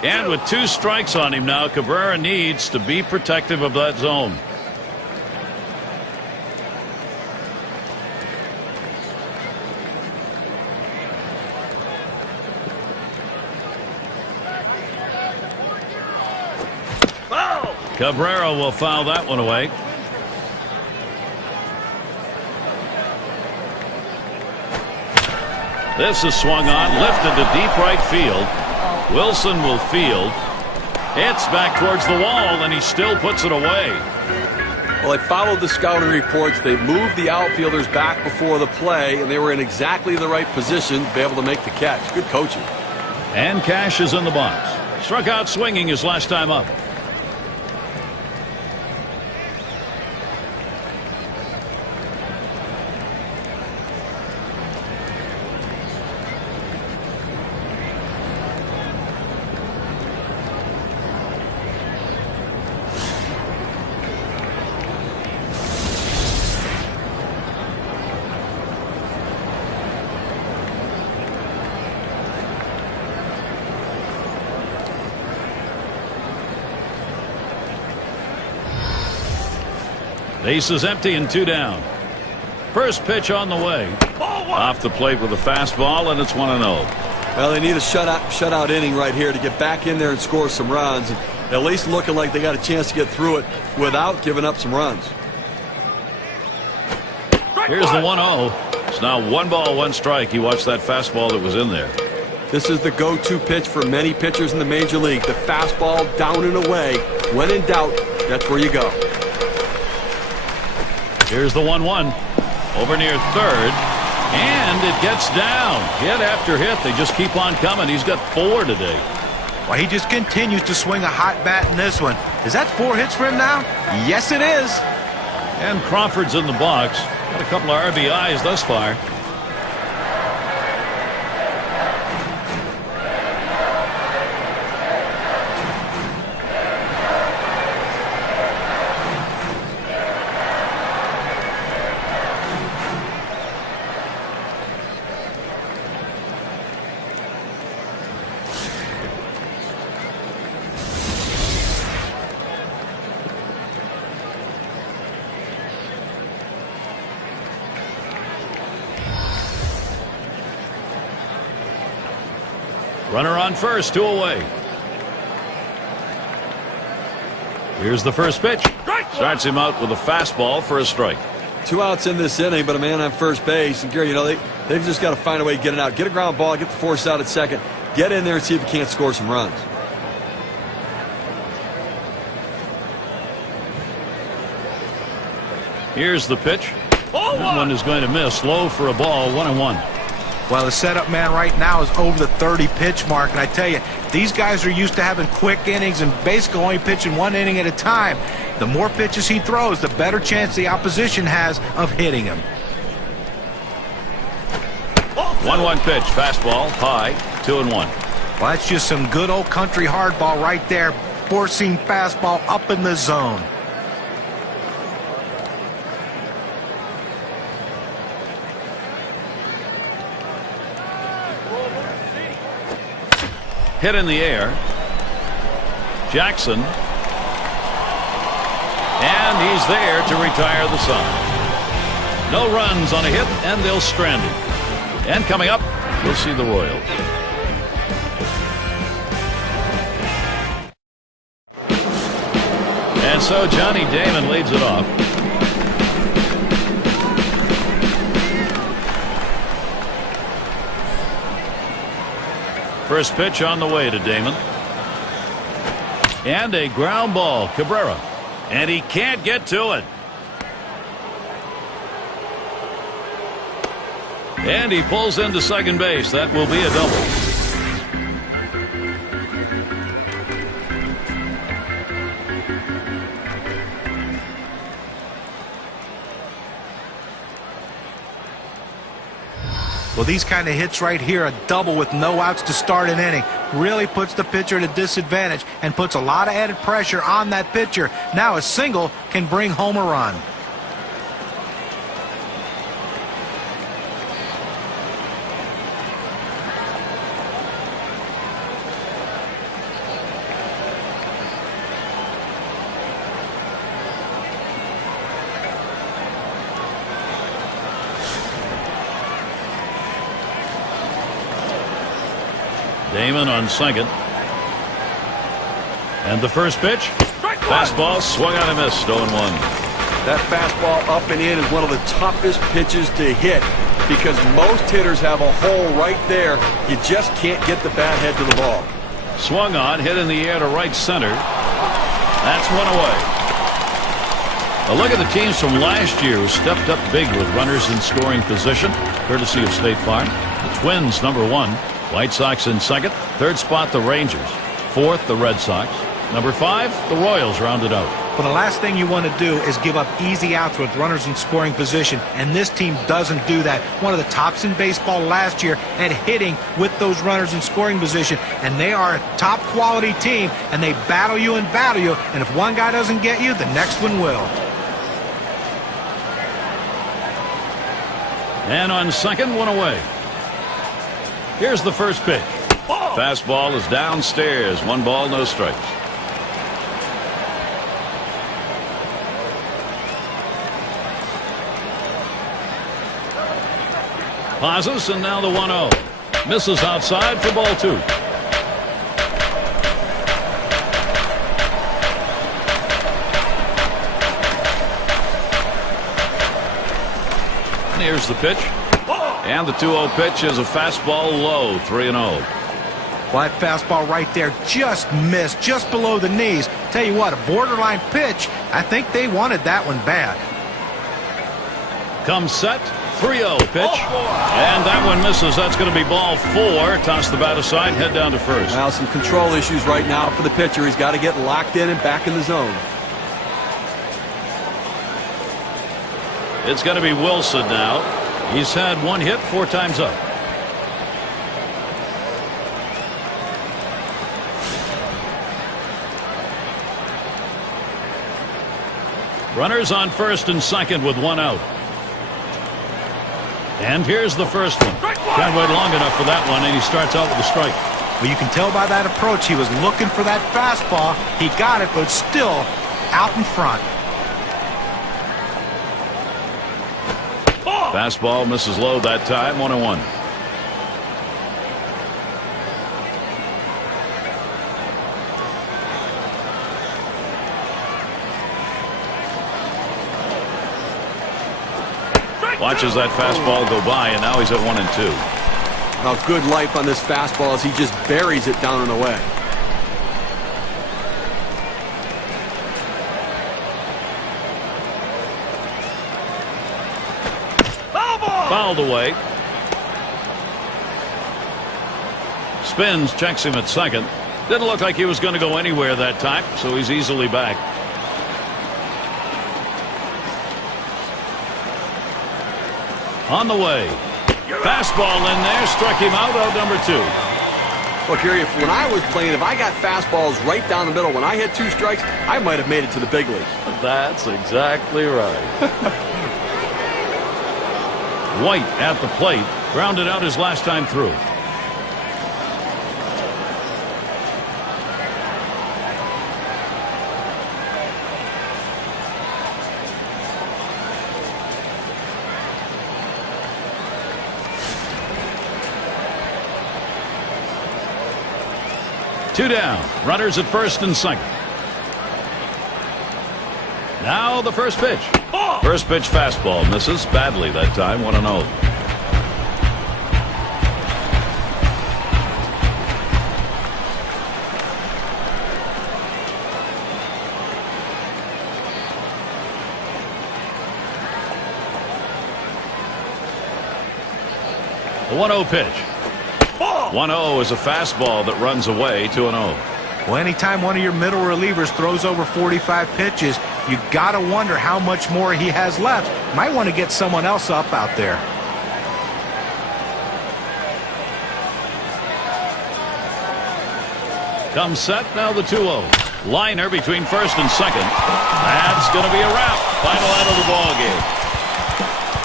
And with 2 strikes on him now, Cabrera needs to be protective of that zone. Cabrera will foul that one away. This is swung on, lifted to deep right field. Wilson will field. It's back towards the wall, and he still puts it away. Well, they followed the scouting reports. They moved the outfielders back before the play, and they were in exactly the right position to be able to make the catch. Good coaching. And Cash is in the box. Struck out swinging his last time up. Base is empty and 2 down. First pitch on the way. Off the plate with a fastball, and it's 1-0. Well, they need a shutout inning right here to get back in there and score some runs. And at least looking like they got a chance to get through it without giving up some runs. Here's the 1-0. It's now 1 ball, 1 strike. He watched that fastball that was in there. This is the go-to pitch for many pitchers in the major league. The fastball down and away. When in doubt, that's where you go. Here's the 1-1 over near third, and it gets down. Hit after hit. They just keep on coming. He's got 4 today. Well, he just continues to swing a hot bat in this one. Is that 4 hits for him now? Yes, it is. And Crawford's in the box. Got a couple of RBIs thus far. Runner on first, 2 away. Here's the first pitch. Starts him out with a fastball for a strike. 2 outs in this inning, but a man on first base. And Gary, you know, they've just got to find a way to get it out. Get a ground ball, get the force out at second. Get in there and see if you can't score some runs. Here's the pitch. That one is going to miss. Low for a ball, 1-1. Well, the setup man right now is over the 30 pitch mark, and I tell you, these guys are used to having quick innings and basically only pitching 1 inning at a time. The more pitches he throws, the better chance the opposition has of hitting him. 1-1 pitch, fastball, high, 2-1. Well, that's just some good old country hardball right there, forcing fastball up in the zone. Hit in the air. Jackson. And he's there to retire the side. No runs on a hit, and they'll strand him. And coming up, we'll see the Royals. And so Johnny Damon leads it off. First pitch on the way to Damon. And a ground ball, Cabrera. And he can't get to it. And he pulls into second base. That will be a double. Well, these kind of hits right here, a double with no outs to start an inning, really puts the pitcher at a disadvantage and puts a lot of added pressure on that pitcher. Now a single can bring home a run. Damon on second. And the first pitch. Fastball swung on and missed. 0-1. That fastball up and in is one of the toughest pitches to hit because most hitters have a hole right there. You just can't get the bat head to the ball. Swung on, hit in the air to right center. That's one away. A look at the teams from last year who stepped up big with runners in scoring position, courtesy of State Farm. The Twins, number 1. White Sox in second. Third spot, the Rangers. Fourth, the Red Sox. Number 5, the Royals rounded out. But the last thing you want to do is give up easy outs with runners in scoring position, and this team doesn't do that. One of the tops in baseball last year at hitting with those runners in scoring position, and they are a top quality team, and they battle you, and if one guy doesn't get you, the next one will. And on second, one away. Here's the first pitch. Fastball is downstairs. 1 ball, no strikes. Pauses, and now the 1-0. Misses outside for ball 2. And here's the pitch. And the 2-0 pitch is a fastball low, 3-0. Well, that fastball right there just missed, just below the knees. Tell you what, a borderline pitch. I think they wanted that one bad. Comes set, 3-0 pitch. And that one misses. That's going to be ball 4. Toss the bat aside, head down to first. Now some control issues right now for the pitcher. He's got to get locked in and back in the zone. It's going to be Wilson now. He's had 1 hit 4 times up. Runners on first and second with 1 out. And here's the first one. Can't wait long enough for that one, and he starts out with a strike. Well, you can tell by that approach he was looking for that fastball. He got it, but still out in front. Fastball misses low that time, 1-1. Watches that fastball go by, and now he's at 1-2. Now, good life on this fastball as he just buries it down and away. fouled away. Spins, checks him at second. Didn't look like he was going to go anywhere that time, so he's easily back. On the way. Fastball in there, struck him out number 2. Look, Gary, when I was playing, if I got fastballs right down the middle, when I hit 2 strikes, I might have made it to the big leagues. That's exactly right. White at the plate, grounded out his last time through. Two down. Runners at first and second. Now the first pitch. First pitch fastball. Misses badly that time. 1-0. The 1-0 pitch. 1-0 is a fastball that runs away. 2-0. Well, anytime one of your middle relievers throws over 45 pitches, you got to wonder how much more he has left. Might want to get someone else up out there. Comes set, now the 2-0. Liner between first and second. That's going to be a wrap. Final out of the ball game.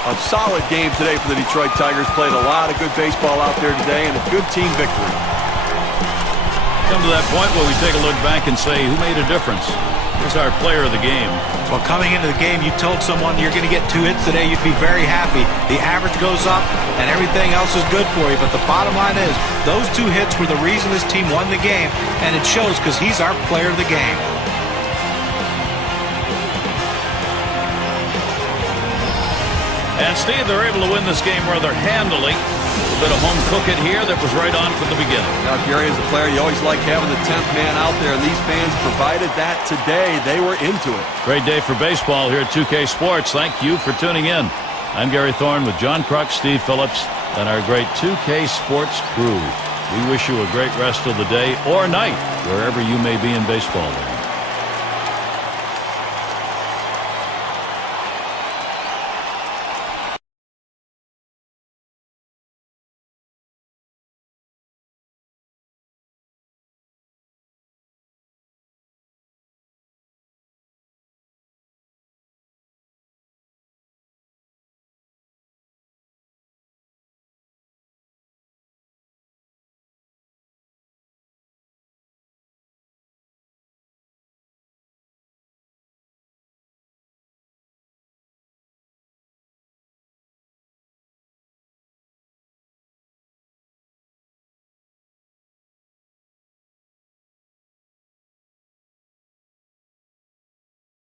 A solid game today for the Detroit Tigers. Played a lot of good baseball out there today and a good team victory. Come to that point where we take a look back and say, who made a difference? Who's our player of the game? Well, coming into the game, you told someone you're going to get 2 hits today, you'd be very happy. The average goes up and everything else is good for you. But the bottom line is, those 2 hits were the reason this team won the game. And it shows because he's our player of the game. And Steve, they're able to win this game rather handily. A bit of home cooking here that was right on from the beginning. Now, Gary, as a player, you always like having the 10th man out there, and these fans provided that today. They were into it. Great day for baseball here at 2K Sports. Thank you for tuning in. I'm Gary Thorne with John Kruk, Steve Phillips, and our great 2K Sports crew. We wish you a great rest of the day or night, wherever you may be in baseball land.